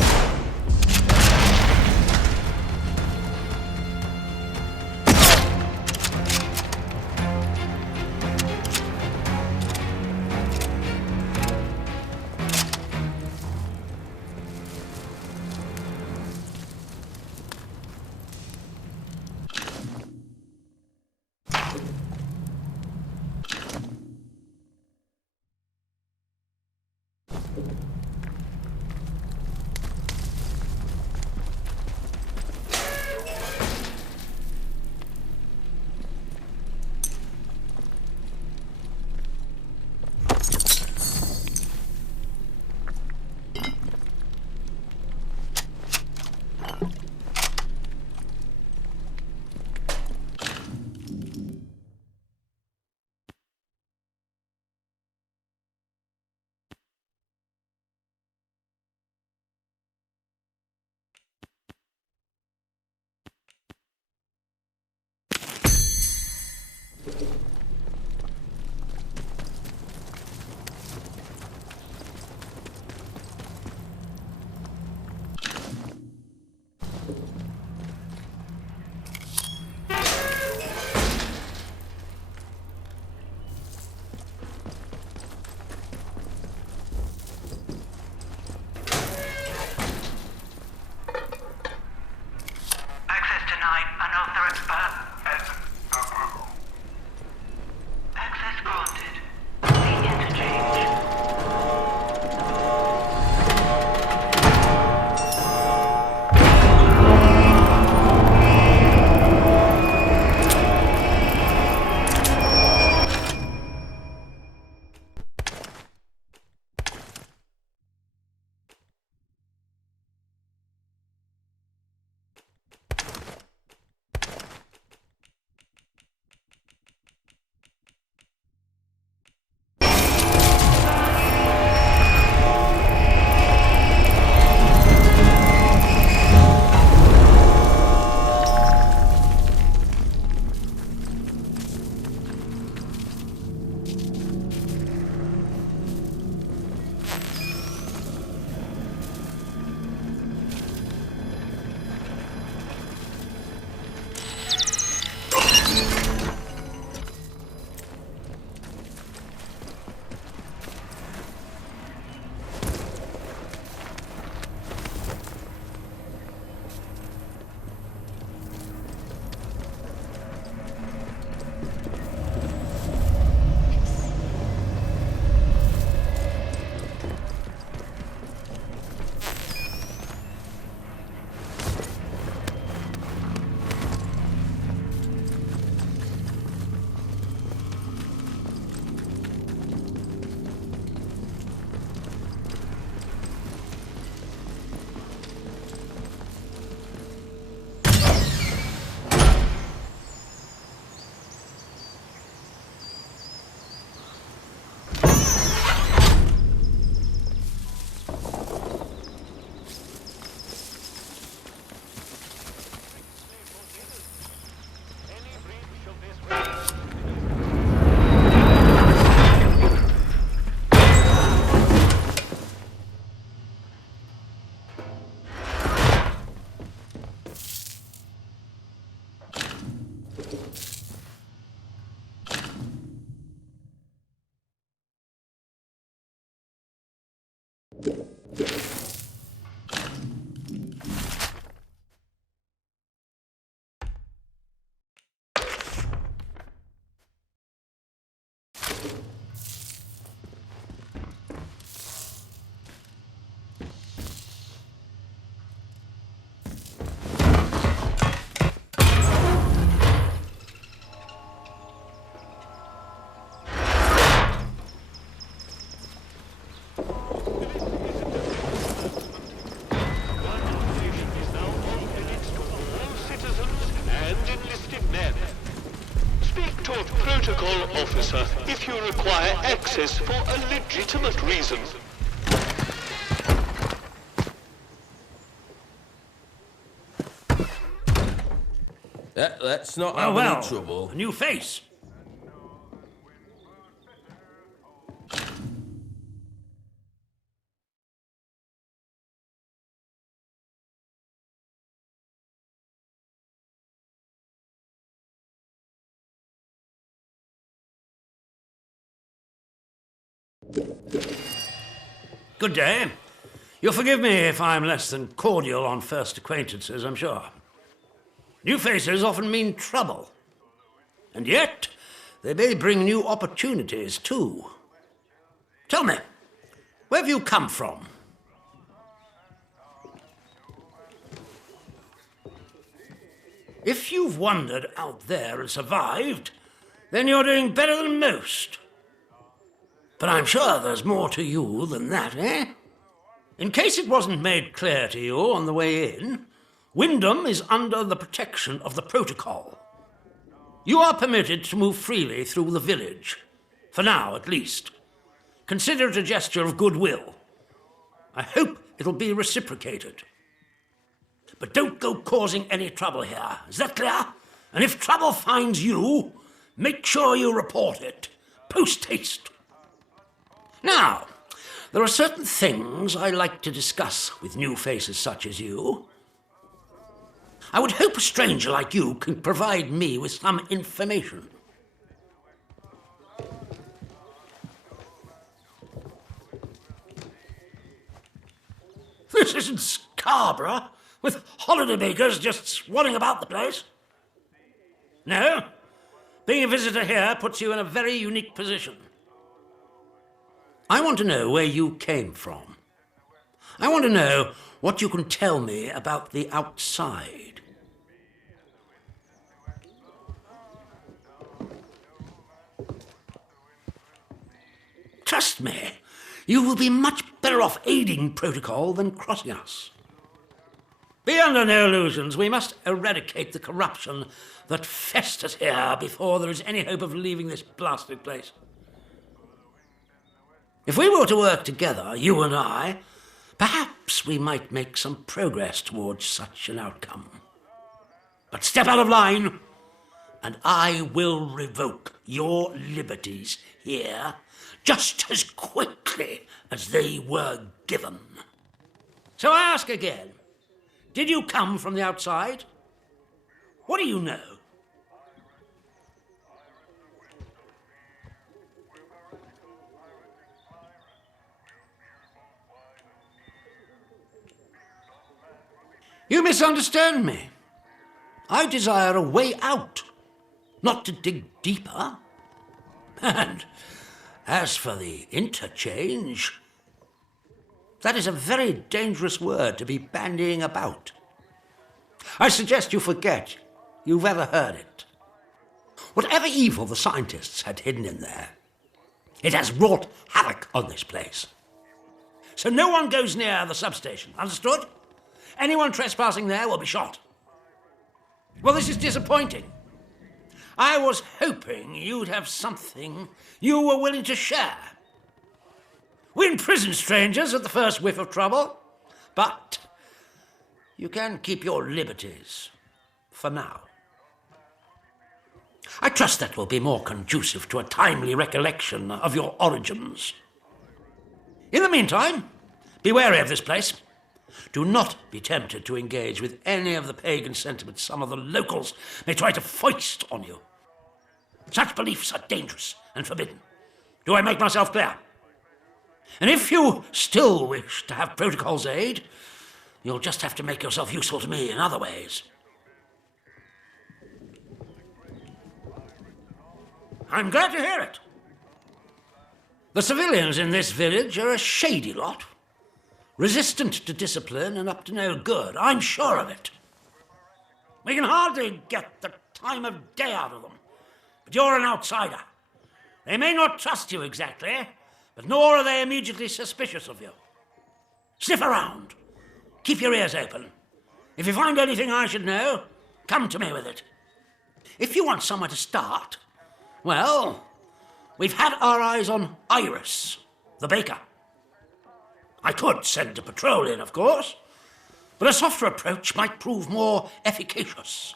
Protocol officer if you require access for a legitimate reason. Let's not have any trouble. A new face. Good day. You'll forgive me if I'm less than cordial on first acquaintances, I'm sure. New faces often mean trouble. And yet, they may bring new opportunities, too. Tell me, where have you come from? If you've wandered out there and survived, then you're doing better than most. But I'm sure there's more to you than that, eh? In case it wasn't made clear to you on the way in, Wyndham is under the protection of the protocol. You are permitted to move freely through the village. For now, at least. Consider it a gesture of goodwill. I hope it'll be reciprocated. But don't go causing any trouble here. Is that clear? And if trouble finds you, make sure you report it. Post haste. Now, there are certain things I like to discuss with new faces such as you. I would hope a stranger like you can provide me with some information. This isn't Scarborough, with holidaymakers just swanning about the place. No, being a visitor here puts you in a very unique position. I want to know where you came from. I want to know what you can tell me about the outside. Trust me, you will be much better off aiding protocol than crossing us. Be under no illusions. We must eradicate the corruption that festers here before there is any hope of leaving this blasted place. If we were to work together, you and I, perhaps we might make some progress towards such an outcome. But step out of line, and I will revoke your liberties here just as quickly as they were given. So I ask again, did you come from the outside? What do you know? You misunderstand me. I desire a way out, not to dig deeper. And as for the interchange, that is a very dangerous word to be bandying about. I suggest you forget you've ever heard it. Whatever evil the scientists had hidden in there, it has wrought havoc on this place. So no one goes near the substation, understood? Anyone trespassing there will be shot. Well, this is disappointing. I was hoping you'd have something you were willing to share. We imprison strangers at the first whiff of trouble, but you can keep your liberties for now. I trust that will be more conducive to a timely recollection of your origins. In the meantime, be wary of this place. Do not be tempted to engage with any of the pagan sentiments some of the locals may try to foist on you. Such beliefs are dangerous and forbidden. Do I make myself clear? And if you still wish to have Protocol's aid, you'll just have to make yourself useful to me in other ways. I'm glad to hear it. The civilians in this village are a shady lot. Resistant to discipline and up to no good, I'm sure of it. We can hardly get the time of day out of them. But you're an outsider. They may not trust you exactly, but nor are they immediately suspicious of you. Sniff around. Keep your ears open. If you find anything I should know, come to me with it. If you want somewhere to start, well, we've had our eyes on Iris, the baker. I could send a patrol in, of course, but a softer approach might prove more efficacious.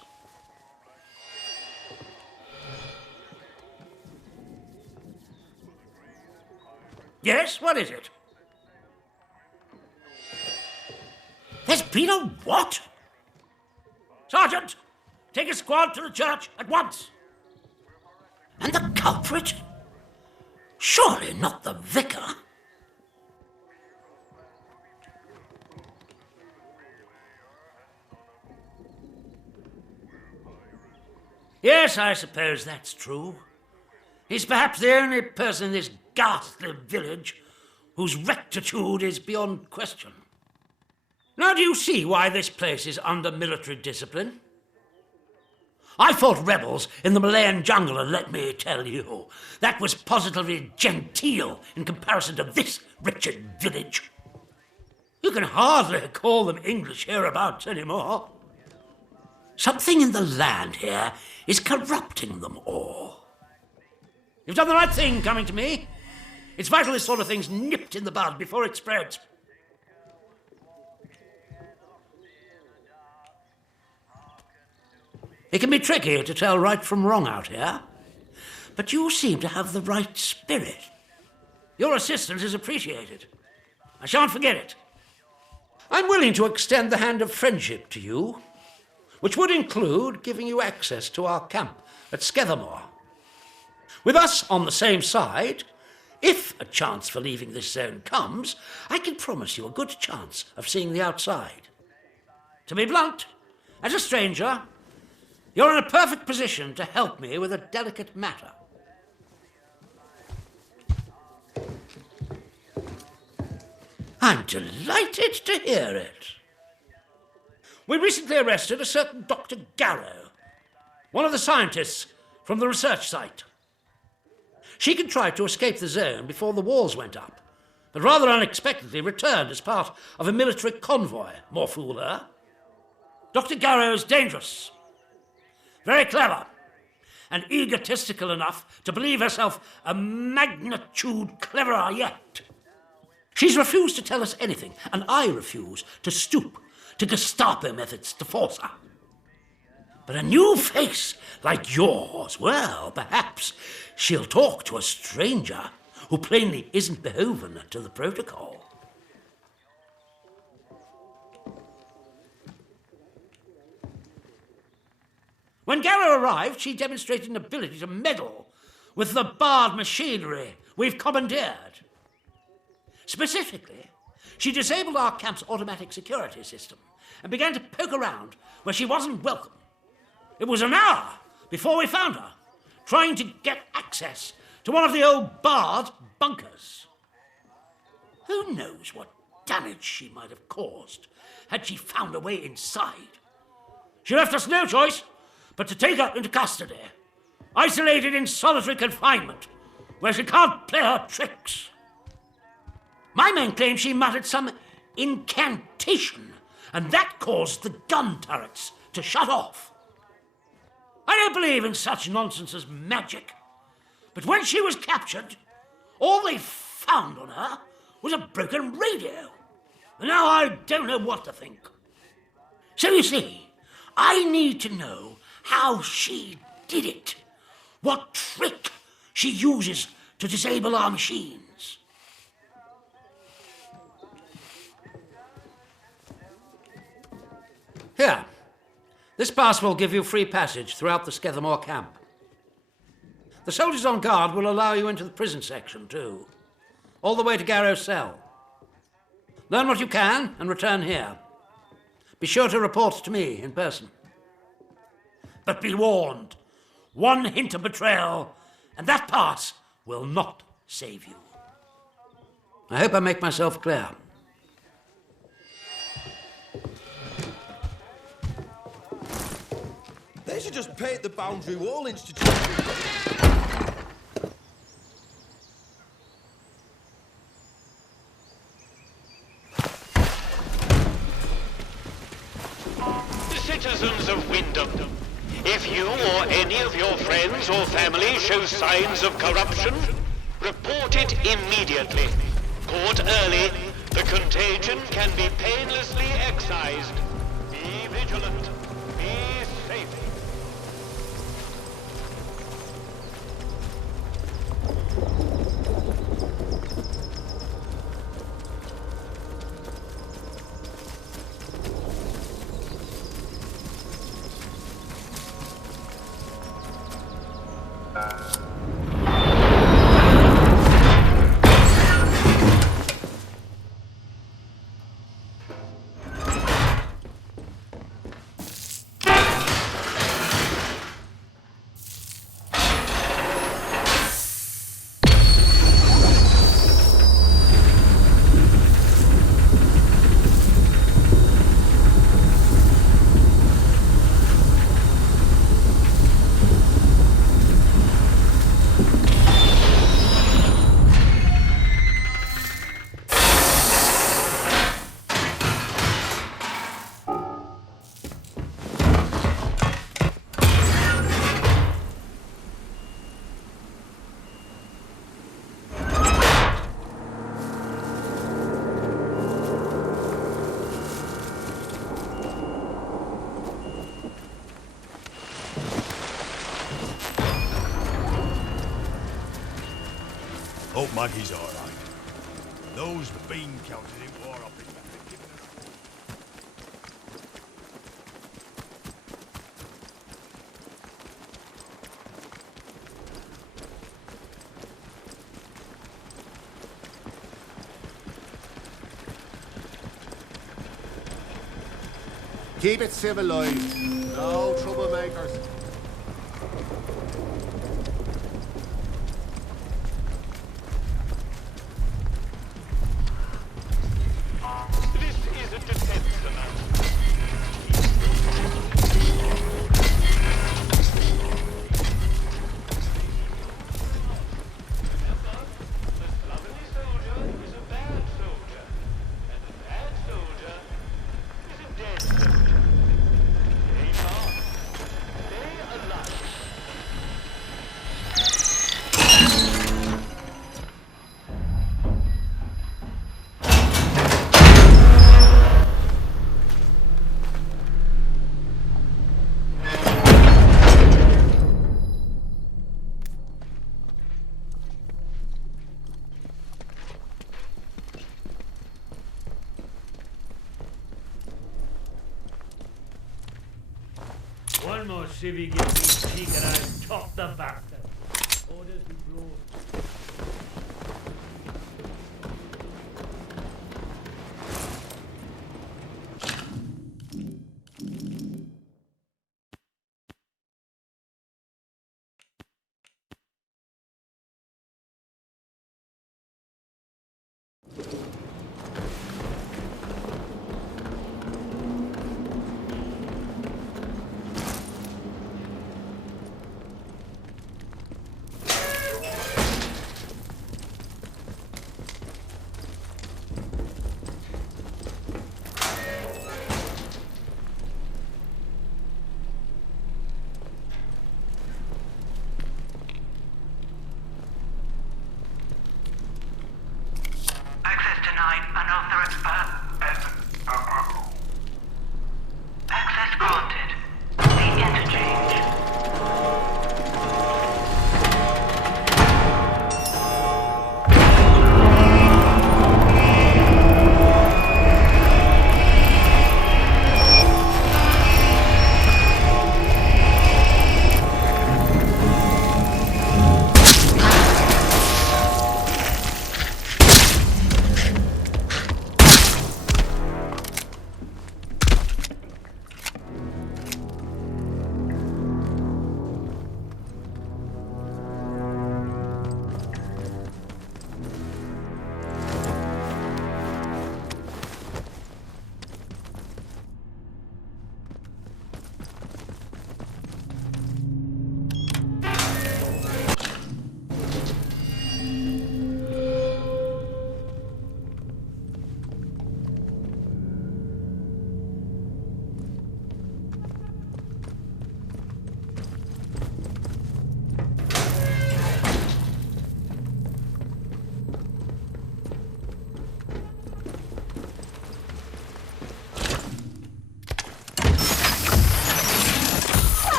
Yes, what is it? There's been a what? Sergeant, take a squad to the church at once. And the culprit? Surely not the vicar. Yes, I suppose that's true. He's perhaps the only person in this ghastly village whose rectitude is beyond question. Now do you see why this place is under military discipline? I fought rebels in the Malayan jungle, and let me tell you, that was positively genteel in comparison to this wretched village. You can hardly call them English hereabouts anymore. Something in the land here is corrupting them all. You've done the right thing coming to me. It's vital this sort of thing's nipped in the bud before it spreads. It can be tricky to tell right from wrong out here, but you seem to have the right spirit. Your assistance is appreciated. I shan't forget it. I'm willing to extend the hand of friendship to you, which would include giving you access to our camp at Skethermore. With us on the same side, if a chance for leaving this zone comes, I can promise you a good chance of seeing the outside. To be blunt, as a stranger, you're in a perfect position to help me with a delicate matter. I'm delighted to hear it. We recently arrested a certain Dr. Garrow, one of the scientists from the research site. She contrived to escape the zone before the walls went up, but rather unexpectedly returned as part of a military convoy. More fool her. Dr. Garrow is dangerous, very clever, and egotistical enough to believe herself a magnitude cleverer yet. She's refused to tell us anything, and I refuse to stoop to Gestapo methods to force her. But a new face like yours, well, perhaps she'll talk to a stranger who plainly isn't beholden to the protocol. When Garrow arrived, she demonstrated an ability to meddle with the B.A.R.D machinery we've commandeered. Specifically, she disabled our camp's automatic security system and began to poke around where she wasn't welcome. It was an hour before we found her, trying to get access to one of the old B.A.R.D bunkers. Who knows what damage she might have caused had she found a way inside. She left us no choice but to take her into custody, isolated in solitary confinement, where she can't play her tricks. My men claim she muttered some incantation, and that caused the gun turrets to shut off. I don't believe in such nonsense as magic, but when she was captured, all they found on her was a broken radio. And now I don't know what to think. So you see, I need to know how she did it, what trick she uses to disable our machines. Here, this pass will give you free passage throughout the Skethermore camp. The soldiers on guard will allow you into the prison section too. all the way to Garrow's cell. Learn what you can and return here. Be sure to report to me in person. But be warned, one hint of betrayal, and that pass will not save you. I hope I make myself clear. They should just paint the boundary wall institute. Citizens of Wyndham, if you or any of your friends or family show signs of corruption, report it immediately. Caught early, the contagion can be painlessly excised. Be vigilant. Be safe. Hope Maggie's all right. Those bean counters in War Office must have given her Keep it civilized. No troublemakers. This is a defense announcement. Remember, the slovenly soldier is a bad soldier, and a bad soldier is a dead soldier. Stay calm. Stay alive. One more civvy gets these cheek and I'll top the bastard. Orders be broad.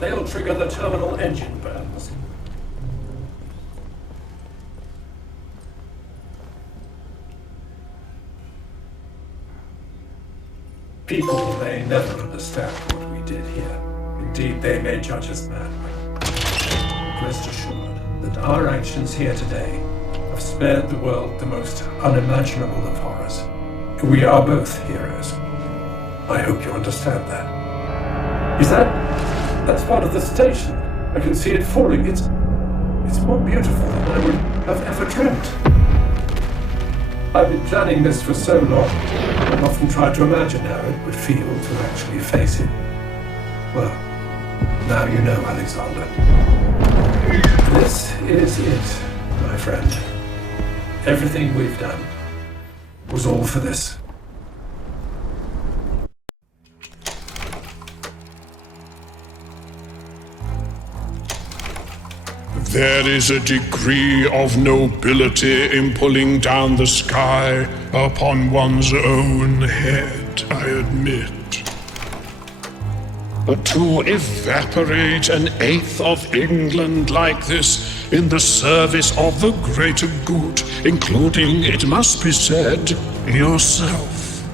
They'll trigger the terminal engine burns. People may never understand what we did here. Indeed, they may judge us madly. Rest assured that our actions here today have spared the world the most unimaginable of horrors. We are both heroes. I hope you understand that. Is that's part of the station? I can see it falling. It's more beautiful than I would have ever dreamt. I've been planning this for so long, I've often tried to imagine how it would feel to actually face it. Well, now you know, Alexander. This is it, my friend. Everything we've done was all for this. There is a degree of nobility in pulling down the sky upon one's own head, I admit. But to evaporate an eighth of England like this in the service of the greater good, including, it must be said, yourself.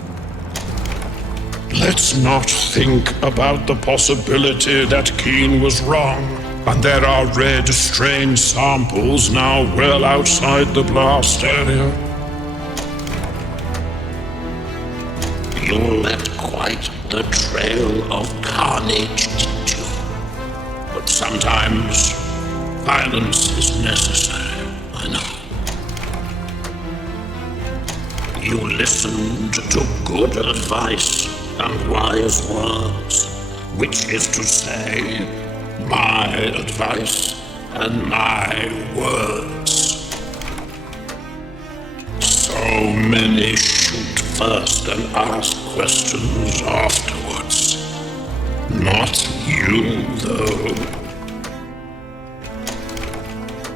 Let's not think about the possibility that Keane was wrong, and there are red strain samples now well outside the blast area. You left quite the trail of carnage, didn't you? But sometimes violence is necessary, I know. You listened to good advice and wise words, which is to say, my advice and my words. So many shoot first and ask questions afterwards. Not you, though.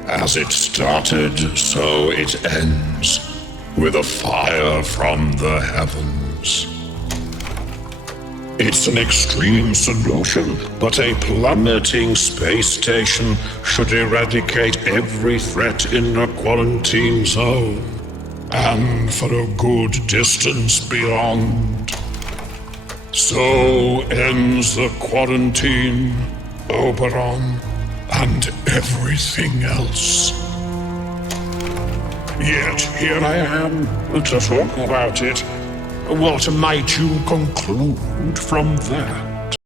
As it started, so it ends, with a fire from the heavens. It's an extreme solution, but a plummeting space station should eradicate every threat in a quarantine zone, and for a good distance beyond. So ends the quarantine, Oberon, and everything else. Yet here I am to talk about it. What might you conclude from that?